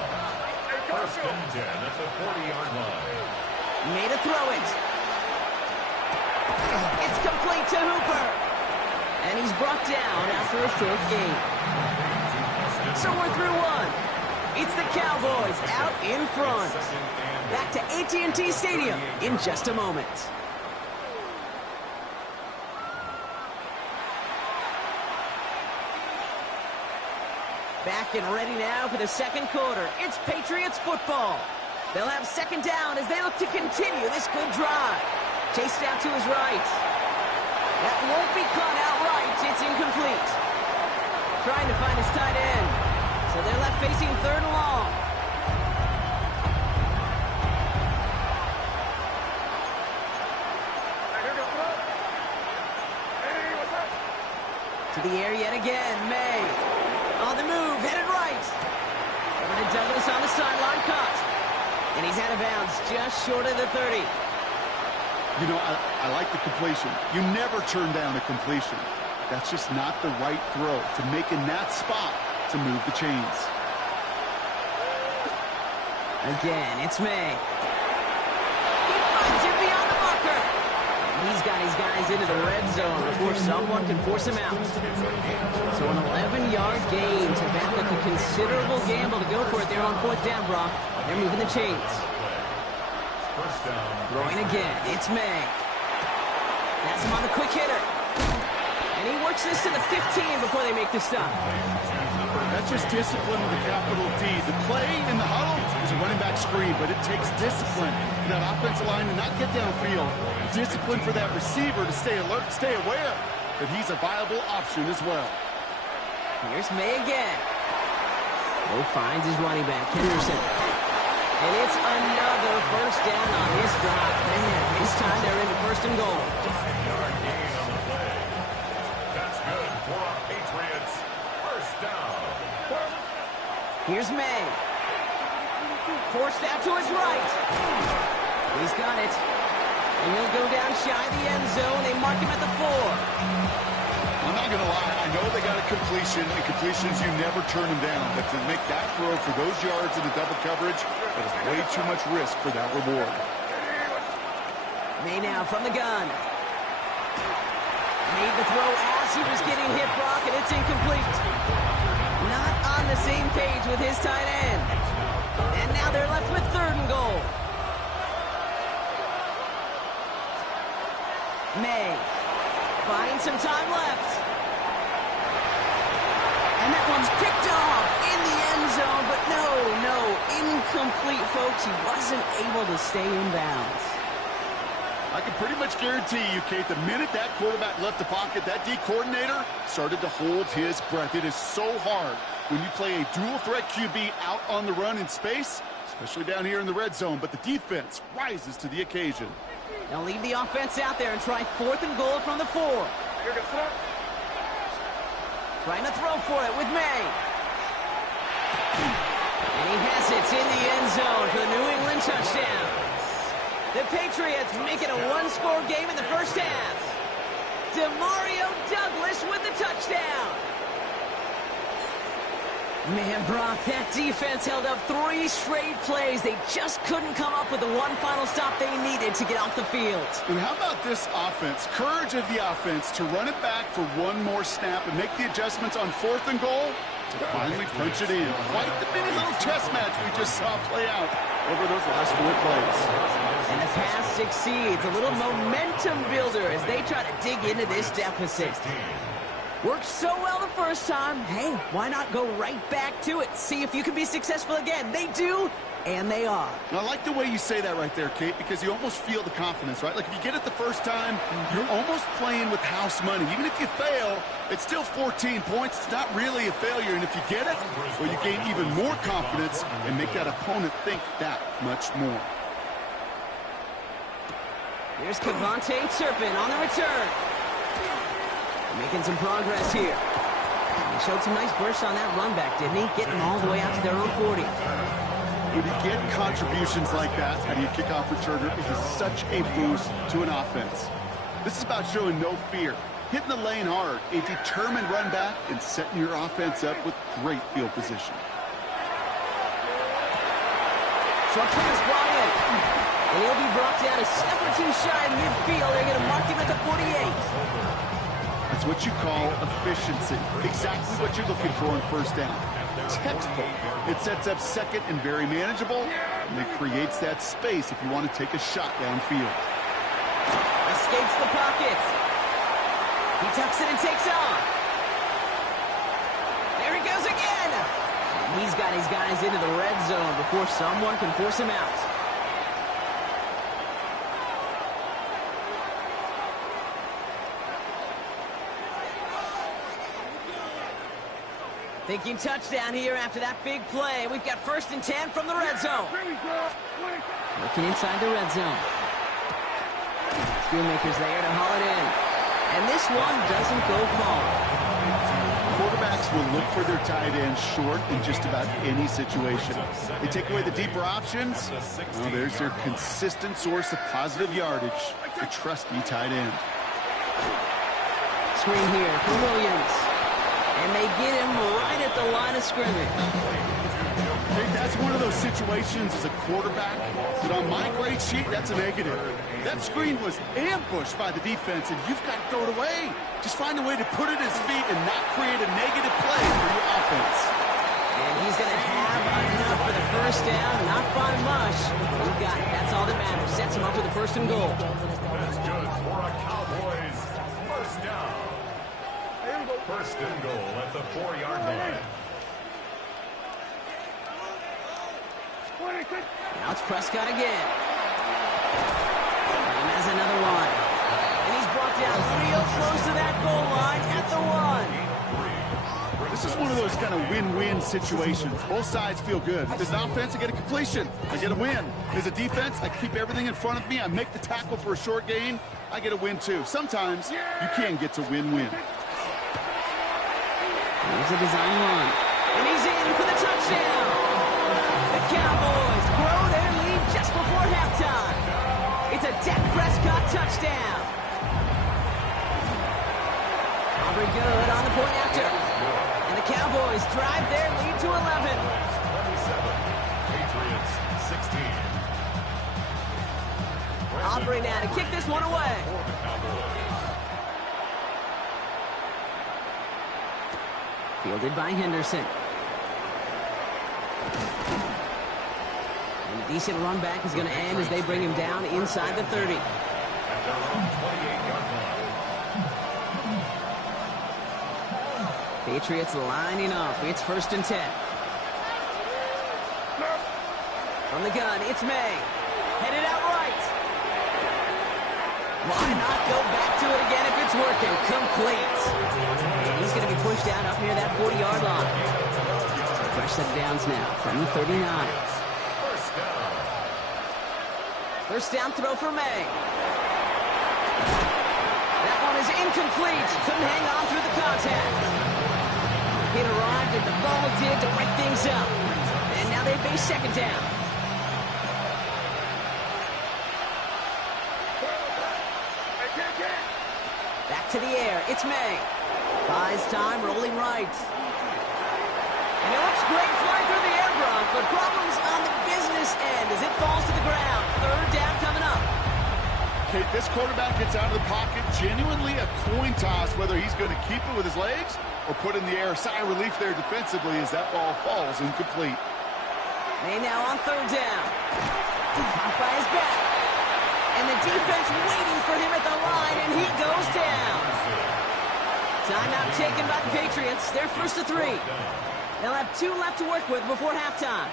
1st and 10 at the 40-yard line. Made a throw it. It's complete to Hooper. And he's brought down after a short gain. So we're through one. It's the Cowboys out in front. Back to AT&T Stadium in just a moment. Back and ready now for the second quarter. It's Patriots football. They'll have 2nd down as they look to continue this good drive. Chased out to his right. That won't be caught outright. It's incomplete. Trying to find his tight end. So they're left facing 3rd and long. To the air yet again, May. On the move, headed right. Over to Douglas on the sideline, caught. And he's out of bounds, just short of the 30. You know, I like the completion. You never turn down a completion. That's just not the right throw to make in that spot to move the chains. Again, it's May. He finds him beyond the marker. And he's got his guys into the red zone before someone can force him out. So an 11-yard gain to back up a considerable gamble to go for it there on 4th down, Brock. They're moving the chains. Throwing again, it's May. That's him on the quick hitter. And he works this to the 15 before they make the stop. That's just discipline with a capital D. The play in the huddle is a running back screen, but it takes discipline for that offensive line to not get downfield. Discipline for that receiver to stay alert, stay aware that he's a viable option as well. Here's May again. Mo finds his running back, Henderson. And it's another 1st down on this drive. Man, this time they're into 1st and goal. 10-yard gain on the play. That's good for our Patriots. 1st down. Here's May. Forced out to his right. He's got it. And he'll go down shy of the end zone. They mark him at the 4. I'm not going to lie. I know they got a completion, and completions, you never turn them down. But to make that throw for those yards in the double coverage, that is way too much risk for that reward. May now from the gun. Made the throw as he was getting hit, Brock, and it's incomplete. Not on the same page with his tight end. And now they're left with 3rd and goal. May. Finds some time left. And that one's picked off in the end zone, but no, incomplete, folks. He wasn't able to stay in bounds. I can pretty much guarantee you, Kate, the minute that quarterback left the pocket, that D coordinator started to hold his breath. It is so hard when you play a dual-threat QB out on the run in space, especially down here in the red zone, but the defense rises to the occasion. They'll leave the offense out there and try 4th and goal from the 4. Trying to throw for it with May. And he has it in the end zone for the New England touchdown. The Patriots make it a 1-score game in the 1st half. DeMario Douglas with the touchdown. Man, Brock, that defense held up 3 straight plays. They just couldn't come up with the one final stop they needed to get off the field. And how about this offense? Courage of the offense to run it back for one more snap and make the adjustments on 4th and goal to finally punch it in. Quite the mini little chess match we just saw play out over those last 4 plays. And the pass succeeds. A little momentum builder as they try to dig into this deficit. Worked so well the first time. Hey, why not go right back to it? See if you can be successful again. They do, and they are. I like the way you say that right there, Kate, because you almost feel the confidence, right? Like if you get it the first time, you're almost playing with house money. Even if you fail, it's still 14 points. It's not really a failure. And if you get it, well, you gain even more confidence and make that opponent think that much more. Here's Cavante Turpin on the return. Making some progress here. He showed some nice bursts on that run back, didn't he? Getting them all the way out to their own 40. When you get contributions like that out of your kickoff returner, it is such a boost to an offense. This is about showing no fear, hitting the lane hard, a determined run back, and setting your offense up with great field position. Short pass brought in. And he'll be brought down a step or two shy of midfield. They're going to mark him at the 48. That's what you call efficiency. Exactly what you're looking for in first down. Textbook. It sets up second and very manageable, and it creates that space if you want to take a shot downfield. Escapes the pocket. He tucks it and takes off. There he goes again. And he's got his guys into the red zone before someone can force him out. Thinking touchdown here after that big play. We've got 1st and 10 from the red zone. Looking inside the red zone. Schoonmaker's there to haul it in. And this one doesn't go far. Quarterbacks will look for their tight end short in just about any situation. They take away the deeper options. Well, there's their consistent source of positive yardage, the trusty tight end. Screen here for Williams. And they get him right at the line of scrimmage. Hey, that's one of those situations as a quarterback that on my grade sheet, that's a negative. That screen was ambushed by the defense, and you've got to throw it away. Just find a way to put it at his feet and not create a negative play for your offense. And he's going to have enough for the first down, not by much. You got it. That's all that matters. Sets him up with a 1st and goal. That's good for a Cowboys first down. 1st and goal at the 4-yard line. Now it's Prescott again. And has another one. And he's brought down real close to that goal line at the 1. This is one of those kind of win-win situations. Both sides feel good. As an offense, I get a completion. I get a win. As a defense, I keep everything in front of me. I make the tackle for a short gain. I get a win, too. Sometimes you can get to win-win. Here's a design run. And he's in for the touchdown. The Cowboys grow their lead just before halftime. It's a Dak Prescott touchdown. Aubrey good on the point after. And the Cowboys drive their lead to 11. 27, Patriots 16. Aubrey now to kick this one away. Fielded by Henderson. And a decent run back is going to end as they bring him down inside the 30. Patriots lining up. It's 1st and 10. From the gun, it's May. Headed out right. Why not go back to it again if it's working? Complete. And he's going to be pushed out up near that 40-yard line. So fresh set of downs now from the 39. First down throw for May. That one is incomplete. Couldn't hang on through the contact. It arrived as the ball did to break things up. And now they face 2nd down. Back to the air. It's May. Buys time, rolling right. And it looks great flying through the air, Brock, but problems on the business end as it falls to the ground. 3rd down coming up. Okay, this quarterback gets out of the pocket. Genuinely a coin toss whether he's going to keep it with his legs or put in the air. Sigh of relief there defensively as that ball falls incomplete. May now on 3rd down. Caught by his back. And the defense waiting for him at the line, and he goes down. Timeout taken by the Patriots. They're first to 3. They'll have 2 left to work with before halftime.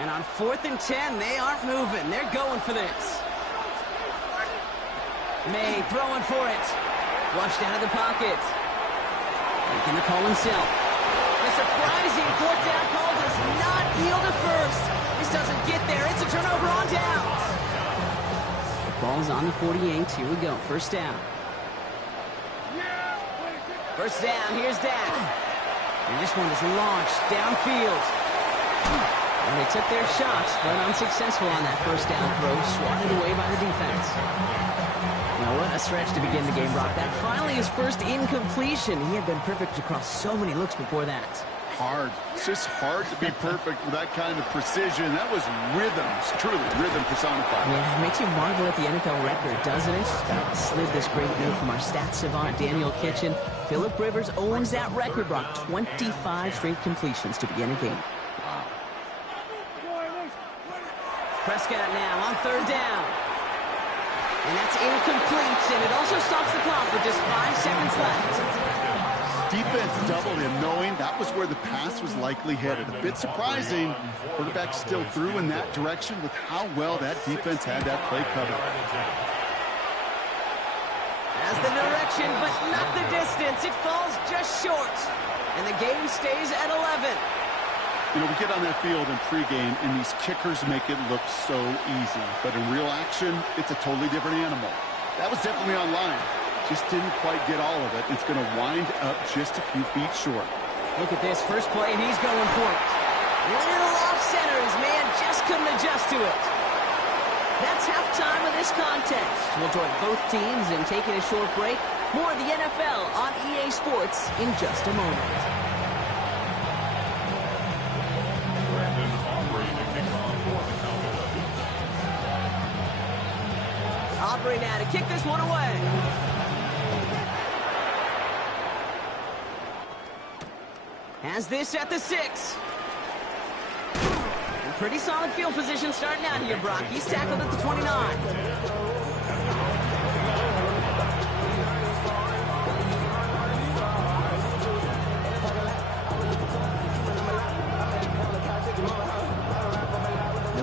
And on 4th and 10, they aren't moving. They're going for this. May throwing for it. Flushed out of the pocket. Making the call himself. The surprising 4th down call does not yield a first. This doesn't get there. It's a turnover on downs. The ball's on the 48. Here we go. First down. First down. Here's Dak. And this one is launched downfield. And they took their shots, but unsuccessful on that first down throw. Swatted away by the defense. Now, what a stretch to begin the game, Brock. That finally his first incompletion. He had been perfect across so many looks before that. Hard. It's just hard to be perfect with that kind of precision. That was rhythm. It's truly rhythm personified. Yeah, it makes you marvel at the NFL record, doesn't it? Slid this great note from our stats savant, Daniel Kitchen. Phillip Rivers owns that record, Brock. 25 straight completions to begin a game. Wow. Prescott now on 3rd down. And that's incomplete, and it also stops the clock with just 5 seconds left. Defense doubled him, knowing that was where the pass was likely headed. A bit surprising. Quarterback still threw in that direction with how well that defense had that play covered. Has the direction, but not the distance. It falls just short. And the game stays at 11. You know, we get on that field in pregame, and these kickers make it look so easy. But in real action, it's a totally different animal. That was definitely on line. Just didn't quite get all of it. It's going to wind up just a few feet short. Look at this first play, and he's going for it. Little off center. His man just couldn't adjust to it. That's halftime of this contest. We'll join both teams in taking a short break. More of the NFL on EA Sports in just a moment. Aubrey now to kick this one away. Has this at the 6. And pretty solid field position starting out here, Brock. He's tackled at the 29.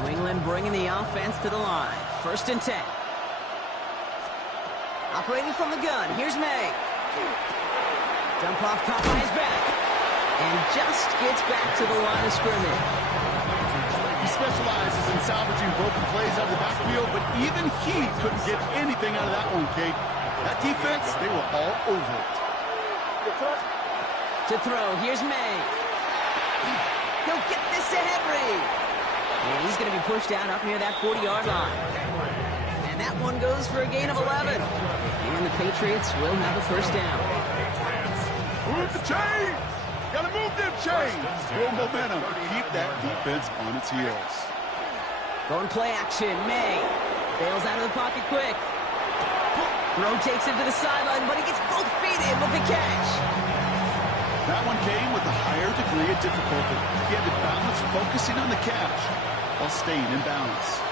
New England bringing the offense to the line. 1st and 10. Operating from the gun, here's May. Dump off, caught by his back. And just gets back to the line of scrimmage. He specializes in salvaging broken plays out of the backfield, but even he couldn't get anything out of that one, Kate. That defense, they were all over it. To throw, here's May. He'll get this to Henry. And he's going to be pushed out up near that 40-yard line. That one goes for a gain of 11. And the Patriots will have a first down. Move the chains! Gotta move them chains! Build momentum. Keep that defense on its heels. Going play action. May bails out of the pocket quick. Throw takes him to the sideline, but he gets both feet in with the catch. That one came with a higher degree of difficulty. He had to balance focusing on the catch while staying in balance.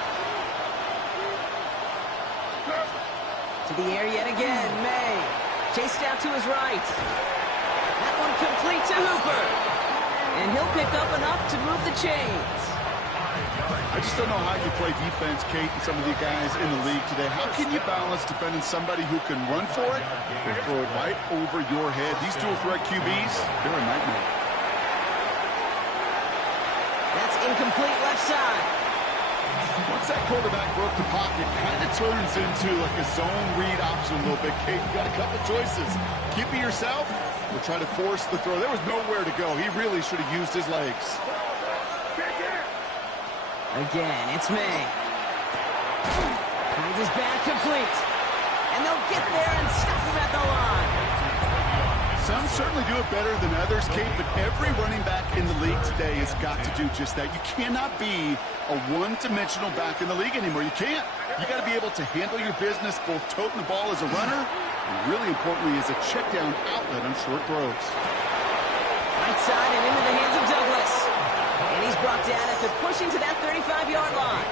To the air yet again, May. Chased out to his right. That one complete to Hooper. And he'll pick up enough to move the chains. I just don't know how you play defense, Kate, and some of the guys in the league today. How can you balance defending somebody who can run for it or throw it right over your head? These dual threat QBs, they're a nightmare. That's incomplete left side. Once that quarterback broke the pocket, kind of turns into like a zone read option a little bit. Kate, you got a couple choices. Keep it yourself or try to force the throw. There was nowhere to go. He really should have used his legs. Again, it's May. Finds his back complete. And they'll get there and stop him at the line. Some certainly do it better than others, Kate, but every running back in the league today has got to do just that. You cannot be a one-dimensional back in the league anymore. You can't. You got to be able to handle your business, both toting the ball as a runner, and really importantly as a check-down outlet on short throws. Right side and into the hands of Douglas. And he's brought down after pushing to that 35-yard line.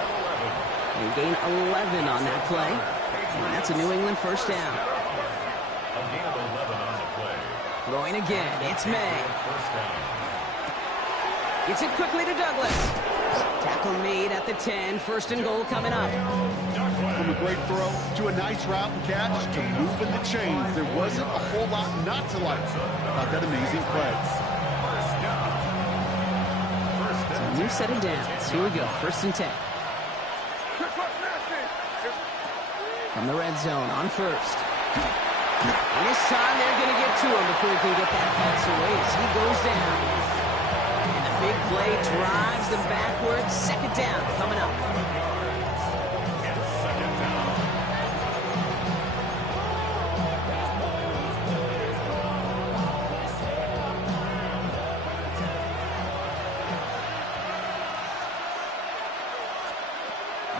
They gain 11 on that play. And that's a New England first down. A gain of 11 on the play. Throwing again, it's May. First down. Gets it quickly to Douglas. Tackle made at the 10. First and goal coming up. From a great throw to a nice route and catch to moving the chains, there wasn't a whole lot not to like about that amazing play. So a new set of downs. Here we go, first and 10. From the red zone on first. And this time they're going to get to him before he can get that pass away as he goes down. And the big play drives them backwards. Second down coming up.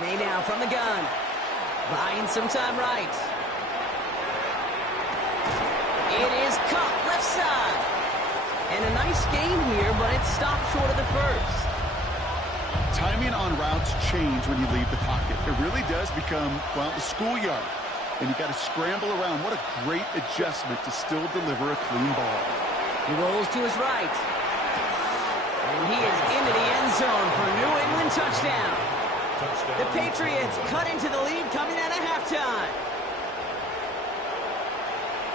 May now from the gun. Buying some time right. It is caught left side. And a nice gain here, but it stopped short of the first. Timing on routes change when you leave the pocket. It really does become, well, the schoolyard. And you got to scramble around. What a great adjustment to still deliver a clean ball. He rolls to his right. And he is into the end zone for a New England touchdown. The Patriots cut into the lead coming out of halftime.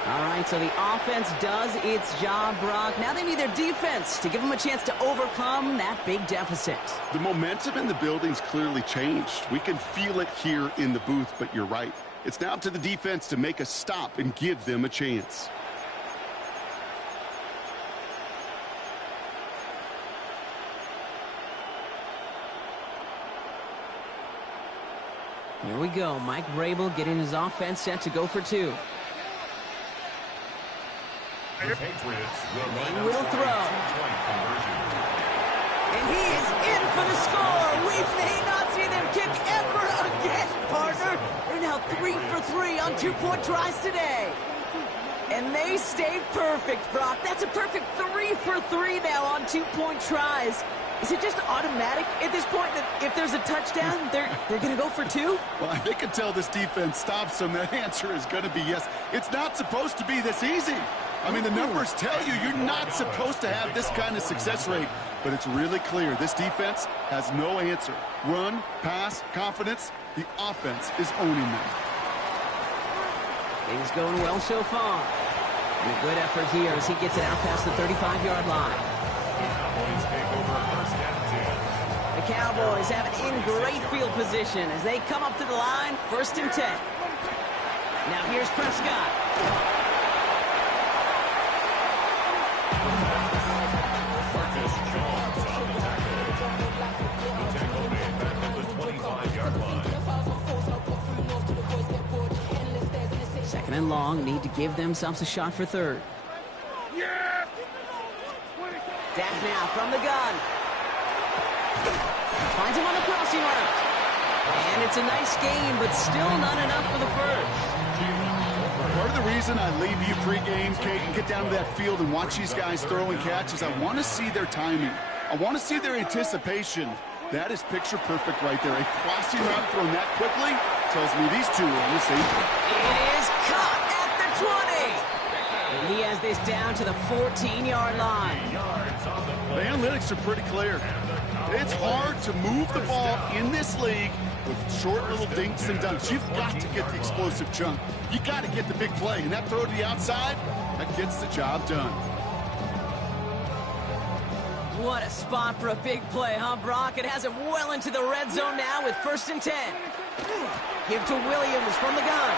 All right, so the offense does its job, Brock. Now they need their defense to give them a chance to overcome that big deficit. The momentum in the building's clearly changed. We can feel it here in the booth, but you're right. It's now up to the defense to make a stop and give them a chance. Here we go. Mike Vrabel getting his offense set to go for two. The Patriots They will throw. And he is in for the score. We may not see them kick ever again, partner. They're now 3 for 3 on 2-point tries today. And they stay perfect, Brock. That's a perfect 3 for 3 now on 2-point tries. Is it just automatic at this point that if there's a touchdown, they're going to go for two? Well, I think until this defense stops them, that answer is going to be yes. It's not supposed to be this easy. I mean, the numbers tell you you're not supposed to have this kind of success rate. But it's really clear this defense has no answer. Run, pass, confidence, the offense is owning them. Things going well so far. And a good effort here as he gets it out past the 35-yard line. Cowboys take over first and 10. The Cowboys have it in great field position as they come up to the line, first and 10. Now here's Prescott. Marcus Jones on the tackle. The tackle made back at the 25-yard line. Second and long, need to give themselves a shot for third. Dak now from the gun. Finds him on the crossing route. And it's a nice game, but still not enough for the first. Part of the reason I leave you pregame, Kate, and get down to that field and watch these guys throw and catch is I want to see their timing. I want to see their anticipation. That is picture perfect right there. A crossing route thrown that quickly tells me these two are in the same. It is caught at the 20. And he has this down to the 14-yard line. The analytics are pretty clear. It's hard to move the ball in this league with short little dinks and dunks. You've got to get the explosive chunk. You got to get the big play. And that throw to the outside, that gets the job done. What a spot for a big play, huh, Brock? It has it well into the red zone now with first and 10. Give to Williams from the gun.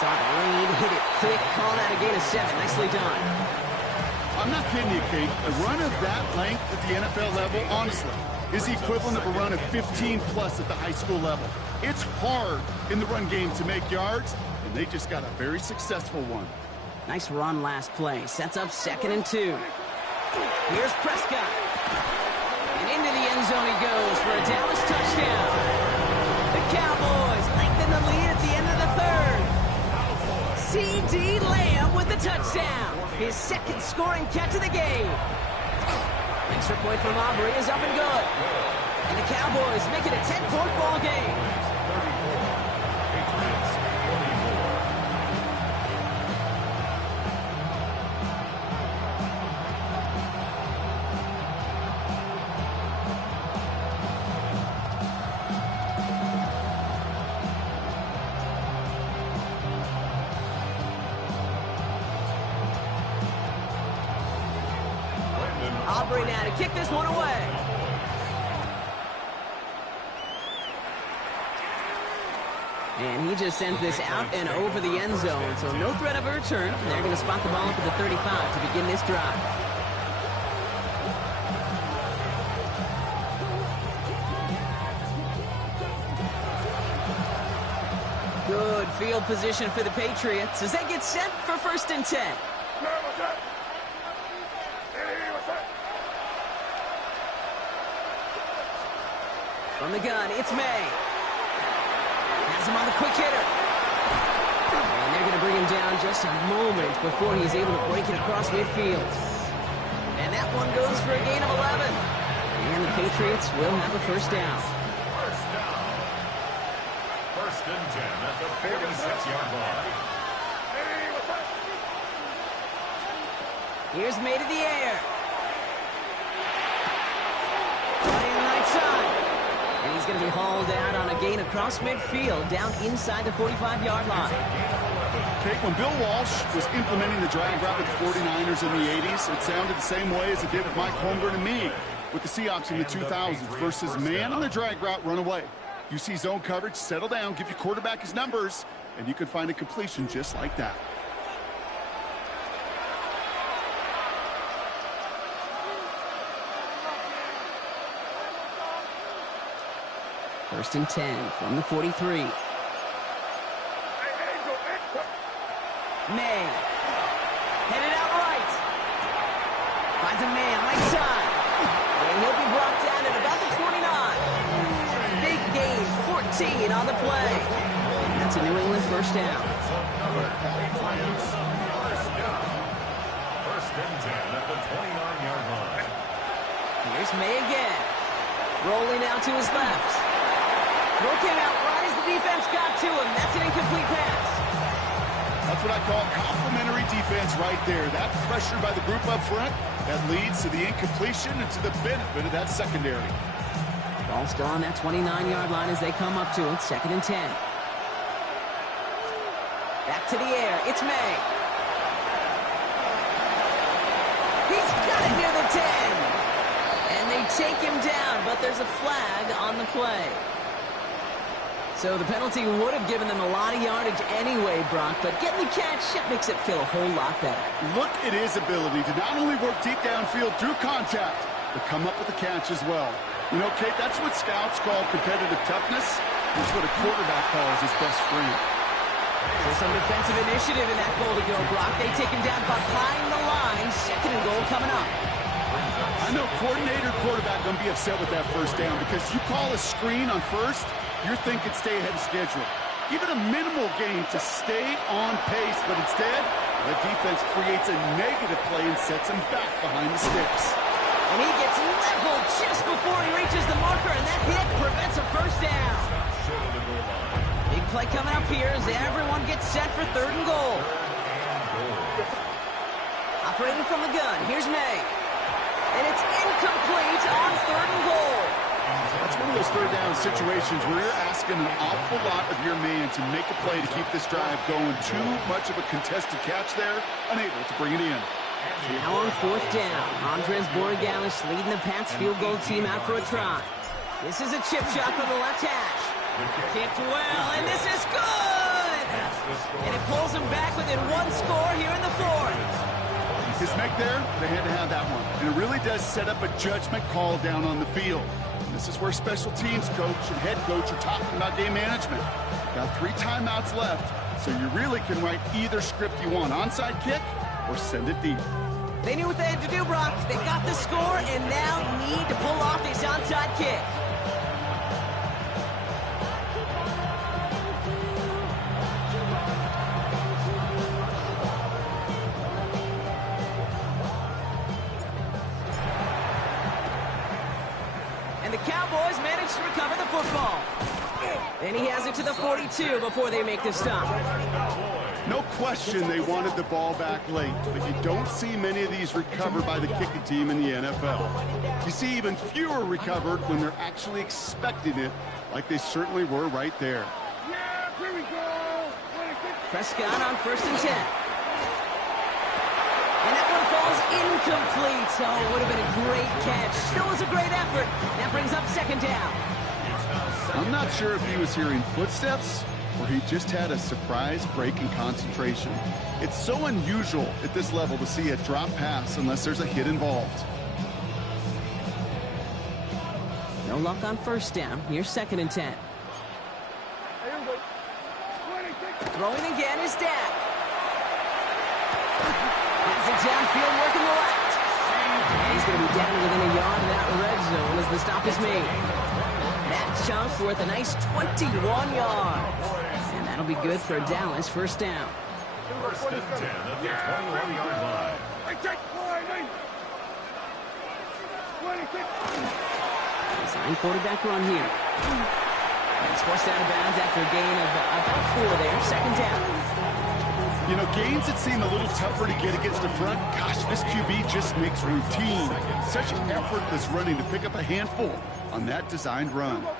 Saw the lead, hit it quick, call that a gain of 7. Nicely done. I'm not kidding you, Kate. A run of that length at the NFL level, honestly, is the equivalent of a run of 15-plus at the high school level. It's hard in the run game to make yards, and they just got a very successful one. Nice run last play. Sets up second and 2. Here's Prescott. And into the end zone he goes for a Dallas touchdown. The Cowboys lengthen the lead at the end of the third. C.D. Lamb with the touchdown. His second scoring catch of the game. Extra point from Aubrey is up and good. And the Cowboys make it a 10-point ball game. 34. Patriots 24. Aubrey now to kick this one away. And he just sends this out and over the end zone, so no threat of a return. They're going to spot the ball up at the 35 to begin this drive. Good field position for the Patriots as they get set for 1st and 10. From the gun, it's May. Has him on the quick hitter. And they're going to bring him down just a moment before he's able to break it across midfield. And that one goes for a gain of 11. And the Patriots will have a 1st down. 1st and 10 at the 46-yard line. Here's May to the air. Running right side. And he's going to be hauled out on a gain across midfield down inside the 45-yard line. Kate, when Bill Walsh was implementing the drag route with the 49ers in the 80s, it sounded the same way as it did with Mike Holmgren and me with the Seahawks in the 2000s versus man on the drag route, run away. You see zone coverage, settle down, give your quarterback his numbers, and you can find a completion just like that. First and 10 from the 43. May. Headed out right. Finds a man right side. And he'll be brought down at about the 29. Big gain, 14 on the play. And that's a New England 1st down. 1st and 10 at the 29-yard line. Here's May again. Rolling out to his left. Throw came out right as the defense got to him. That's an incomplete pass. That's what I call complimentary defense right there. That pressure by the group up front, that leads to the incompletion and to the benefit of that secondary. Ball still on that 29-yard line as they come up to it. 2nd and 10. Back to the air. It's May. He's got it near the 10. And they take him down, but there's a flag on the play. So the penalty would have given them a lot of yardage anyway, Brock, but getting the catch makes it feel a whole lot better. Look at his ability to not only work deep downfield through contact, but come up with the catch as well. You know, Kate, that's what scouts call competitive toughness. It's what a quarterback calls his best friend. So some defensive initiative in that goal to go, Brock. They take him down behind the line. 2nd and goal coming up. I know coordinator quarterback going to be upset with that 1st down because you call a screen on 1st, you're thinking stay ahead of schedule. Even a minimal gain to stay on pace, but instead, the defense creates a negative play and sets him back behind the sticks. And he gets leveled just before he reaches the marker, and that hit prevents a 1st down. Big play coming up here as everyone gets set for 3rd and goal. Operating from the gun, here's May. And it's incomplete on 3rd and goal. That's one of those 3rd down situations where you're asking an awful lot of your man to make a play to keep this drive going. Too much of a contested catch there, unable to bring it in. Now on 4th down, Andres Borregalis leading the Pats field goal team out for a try. This is a chip shot from the left hash. Kicked well, and this is good! And it pulls him back within 1 score here in the 4th. His make there, they had to have that one. And it really does set up a judgment call down on the field. This is where special teams coach and head coach are talking about game management. Got 3 timeouts left, so you really can write either script you want. Onside kick or send it deep. They knew what they had to do, Brock. They got the score and now need to pull off this onside kick. And the Cowboys managed to recover the football. And he has it to the 42 before they make the stop. No question they wanted the ball back late, but you don't see many of these recovered by the kicking team in the NFL. You see even fewer recovered when they're actually expecting it, like they certainly were right there. Yeah, here we go. Prescott on 1st and 10. And that one falls ball's incomplete. Oh, it would have been a great catch. Still was a great effort. That brings up second down. I'm not sure if he was hearing footsteps or he just had a surprise break in concentration. It's so unusual at this level to see a drop pass unless there's a hit involved. No luck on first down. Here's second and 10. Throwing again is Dak. Has it downfield, working the left. And he's going to be down within a yard of that red zone as the stop is made. That chunk worth a nice 21 yards. And that'll be good for Dallas first down. First and 10 at the 21-yard line. Design quarterback run here. And it's forced out of bounds after a gain of about 4 there. Second down. You know, gains that seem a little tougher to get against the front, gosh, this QB just makes routine such effortless running to pick up a handful on that designed run. Line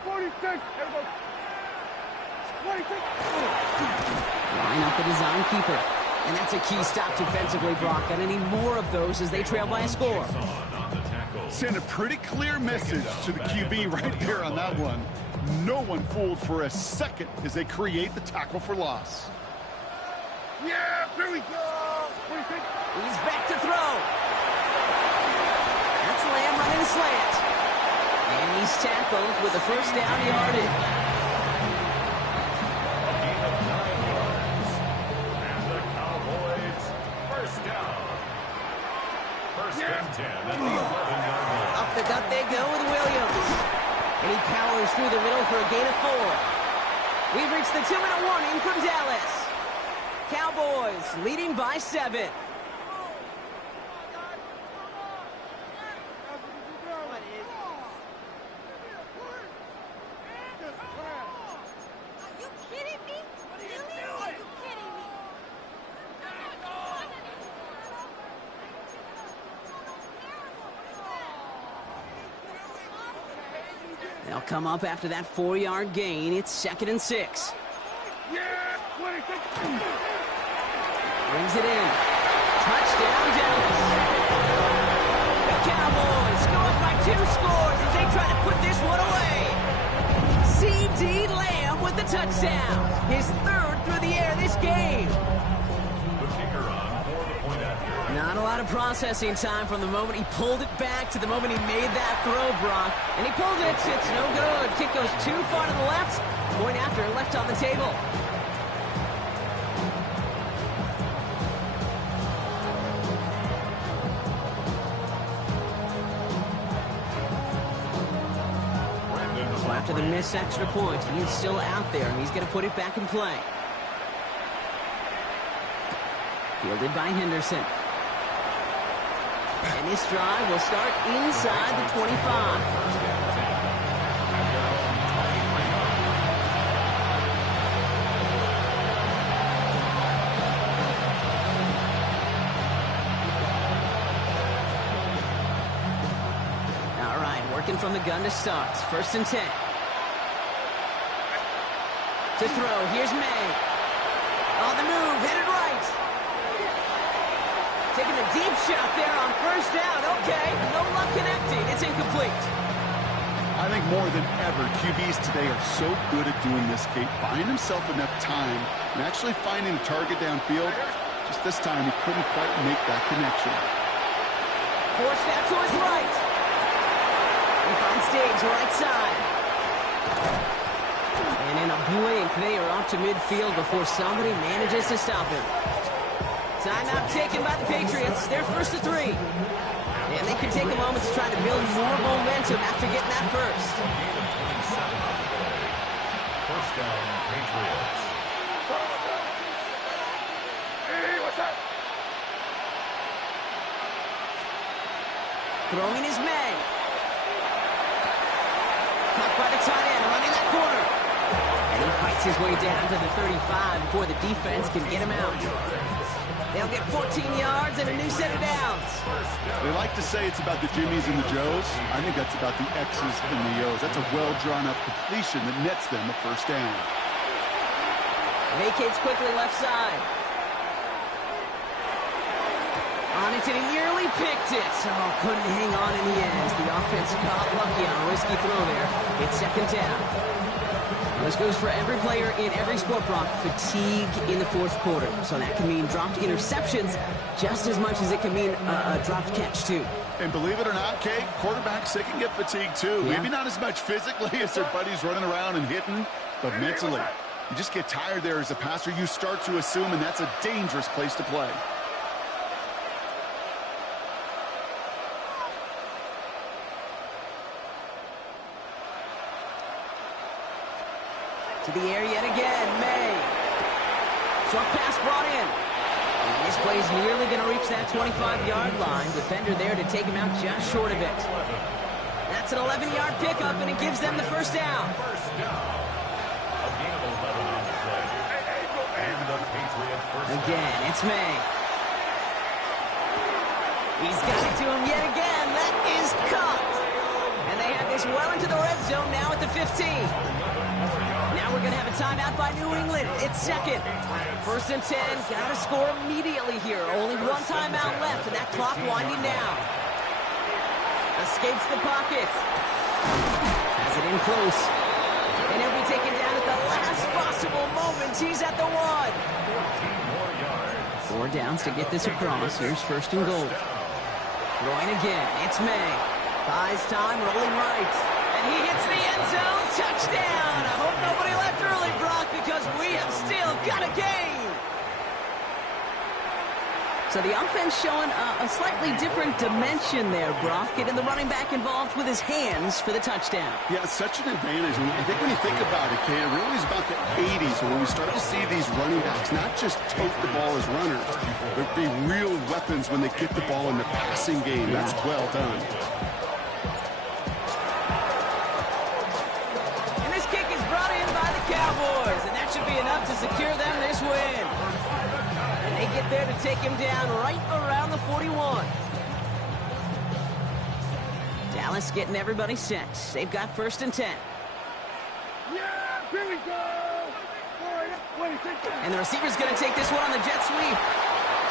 up the design keeper. And that's a key stop defensively, Brock. And any more of those as they trail by a score. Send a pretty clear message to the QB right there on that one. No one fooled for a second as they create the tackle for loss. Yeah, here we go. He's back to throw. That's Lamb running a slant. And he's tackled with the first down yardage. And the Cowboys, first down. First and 10 at the 11-yard line. Up the gut they go with Williams. And he powers through the middle for a gain of 4. We've reached the 2-minute warning from Dallas. Cowboys leading by 7. They'll come up after that 4-yard gain. It's second and 6. Brings it in. Touchdown, Dallas. The Cowboys go up by 2 scores as they try to put this one away. C.D. Lamb with the touchdown. His 3rd through the air this game. The kicker on for the point after. Not a lot of processing time from the moment he pulled it back to the moment he made that throw, Brock. And he pulled it. It's no good. Kick goes too far to the left. Point after left on the table. After the missed extra point, he's still out there, and he's going to put it back in play. Fielded by Henderson. And this drive will start inside the 25. All right, working from the gun to start. First and 10. To throw, here's May. On the move, headed right. Taking a deep shot there on first down. Okay, no luck connecting. It's incomplete. I think more than ever, QBs today are so good at doing this, Kate, buying himself enough time and actually finding a target downfield. Just this time, he couldn't quite make that connection. Forced out to his right. He finds stage right side. And in a blink, they are off to midfield before somebody manages to stop him. Timeout taken by the Patriots. They're first to 3. And they can take a moment to try to build more momentum after getting that first. First down, Patriots. Hey, what's that? Throwing is May. Caught by the tight end, running that corner. And he fights his way down to the 35 before the defense can get him out. They'll get 14 yards and a new set of downs. They like to say it's about the Jimmies and the Joes. I think that's about the X's and the O's. That's a well-drawn-up completion that nets them a first down. Vacates quickly left side. On it, and he nearly picked it. Oh, couldn't hang on in the end. The offense got lucky on a risky throw there. It's second down. Now, this goes for every player in every sport, Brock. Fatigue in the fourth quarter. So that can mean dropped interceptions just as much as it can mean a dropped catch, too. And believe it or not, Kate, quarterbacks, they can get fatigued, too. Yeah. Maybe not as much physically as their buddies running around and hitting, but mentally. You just get tired there as a passer. You start to assume, and that's a dangerous place to play. To the air yet again, May. Short pass brought in. And this play is nearly going to reach that 25-yard line. Defender there to take him out just short of it. That's an 11-yard pickup, and it gives them the first down. First down. A gain of 11 on the play. And the Patriot first Again, it's May. He's got it to him yet again. That is caught. And they have this well into the red zone now at the 15. Now we're going to have a timeout by New England. It's second. First and 10. Got to score immediately here. Only one timeout left, and that clock winding down. Escapes the pocket. Has it in close. And he'll be taken down at the last possible moment. He's at the 1. 4 downs to get this across. Here's first and goal. Throwing again. It's May. Buys time, rolling right. And he hits the end zone. Touchdown. I hope nobody left early, Brock, because we have still got a game. So the offense showing a slightly different dimension there, Brock. Getting the running back involved with his hands for the touchdown. Yeah, such an advantage. I think when you think about it, Kay, it really is about the 80s when we start to see these running backs not just tote the ball as runners, but be real weapons when they get the ball in the passing game. That's well done. And this kick is brought in by the Cowboys, and that should be enough to secure them this win. And they get there to take him down right around the 41. Dallas getting everybody set. They've got first and 10. Yeah, here we go. And the receiver's going to take this one on the jet sweep.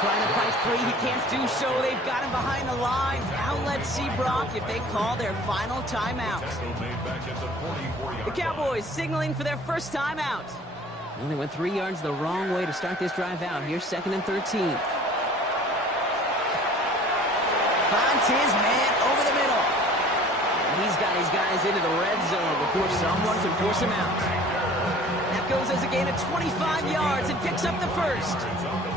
Trying to fight free. He can't do so. They've got him behind the line. Now let's see, Brock, if they call their final timeout. The Cowboys signaling for their first timeout. Well, they went 3 yards the wrong way to start this drive out. Here's second and 13. Finds his man over the middle. And he's got his guys into the red zone before someone can force him out. That goes as a gain of 25 yards and picks up the first.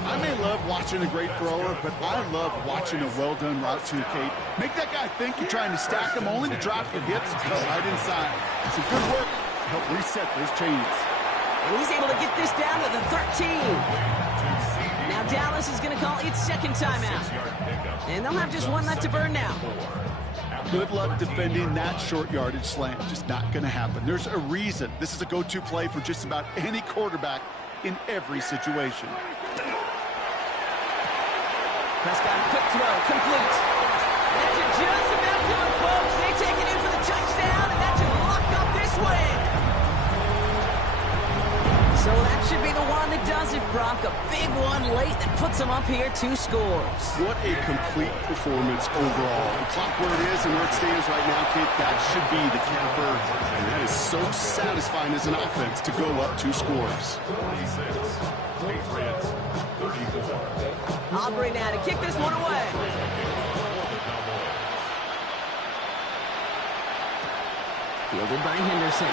I may love watching a great thrower, but I love watching a well-done route too, Kate. Make that guy think you're trying to stack him only to drop your hips and go right inside. Some good work to help reset those chains. And he's able to get this down to the 13. Now Dallas is going to call its second timeout. And they'll have just one left to burn now. Good luck defending that short yardage slant. Just not going to happen. There's a reason. This is a go-to play for just about any quarterback in every situation. Prescott, quick throw, complete. And that should just about do it, folks. They take it in for the touchdown, and that should lock up this win. So that should be the one that does it, Brock. A big one late that puts them up here 2 scores. What a complete performance overall. The clock where it is and where it stands right now, Kate, that should be the capper. And that is so satisfying as an offense to go up 2 scores. 46. Patriots 34. Aubrey now to kick this one away. Fielded by Henderson.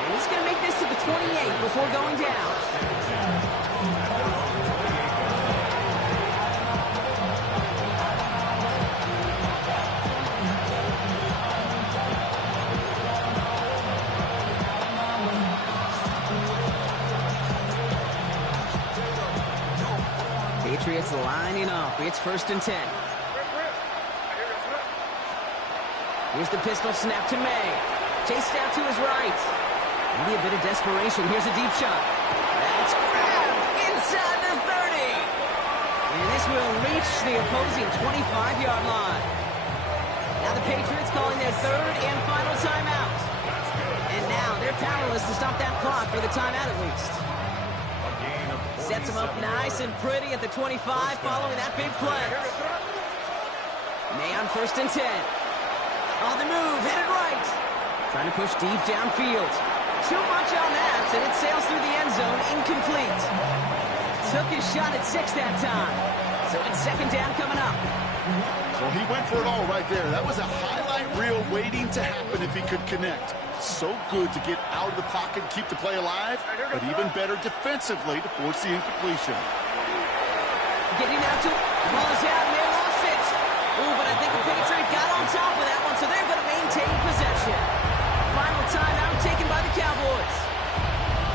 And he's going to make this to the 28 before going down. Patriots lining up. It's first and 10. Here's the pistol snap to May. Chased out to his right. Maybe a bit of desperation. Here's a deep shot. That's grabbed inside the 30. And this will reach the opposing 25-yard line. Now the Patriots calling their third and final timeout. And now they're powerless to stop that clock for the timeout at least. Sets him up nice and pretty at the 25 following that big play. May on 1st and 10. On the move, headed right. Trying to push deep downfield. Too much on that, and it sails through the end zone, incomplete. Took his shot at 6 that time. So it's 2nd down coming up. Well, he went for it all right there. That was a highlight reel waiting to happen if he could connect. So good to get out of the pocket and keep the play alive, but even better defensively to force the incompletion. Getting out to ball is out, and they lost it. Ooh, but I think the Patriots got on top of that one, so they're going to maintain possession. Final timeout taken by the Cowboys.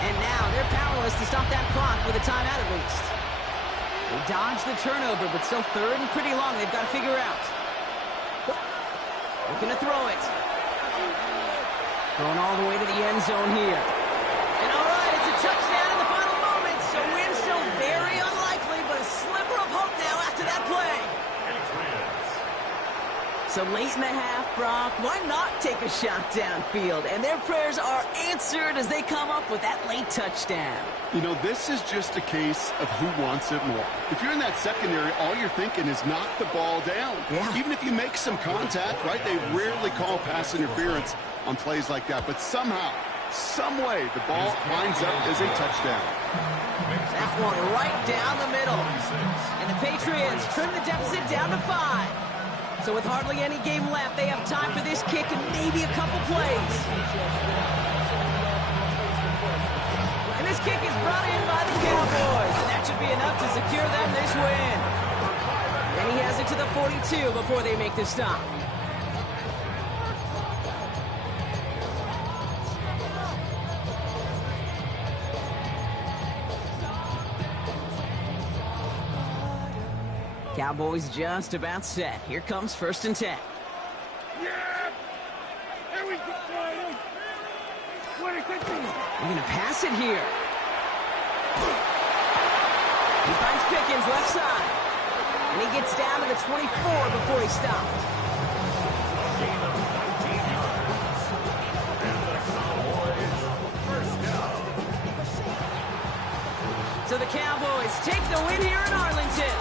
And now they're powerless to stop that clock with a timeout at least. They dodged the turnover, but still 3rd and pretty long they've got to figure out. Looking to throw it. Going all the way to the end zone here. And all right, it's a touchdown in the final moment, so win still very unlikely, but a sliver of hope now after that play. So late in the half, Brock, why not take a shot downfield? And their prayers are answered as they come up with that late touchdown. You know, this is just a case of who wants it more. If you're in that secondary, all you're thinking is knock the ball down. Yeah. Even if you make some contact, right, they rarely call pass interference on plays like that. But somehow, some way, the ball winds up as a touchdown. That one right down the middle. And the Patriots trim the deficit down to 5. So with hardly any game left, they have time for this kick and maybe a couple plays. And this kick is brought in by the Cowboys, and that should be enough to secure them this win. And he has it to the 42 before they make the stop. Cowboys just about set. Here comes 1st and 10. Yeah! Here we go! We're going to pass it here. He finds Pickens left side. And he gets down to the 24 before he stopped. So the Cowboys take the win here in Arlington.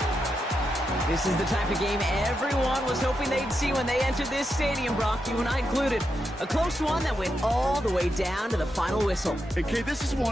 This is the type of game everyone was hoping they'd see when they entered this stadium, Brock, you and I included. A close one that went all the way down to the final whistle. Okay, this is one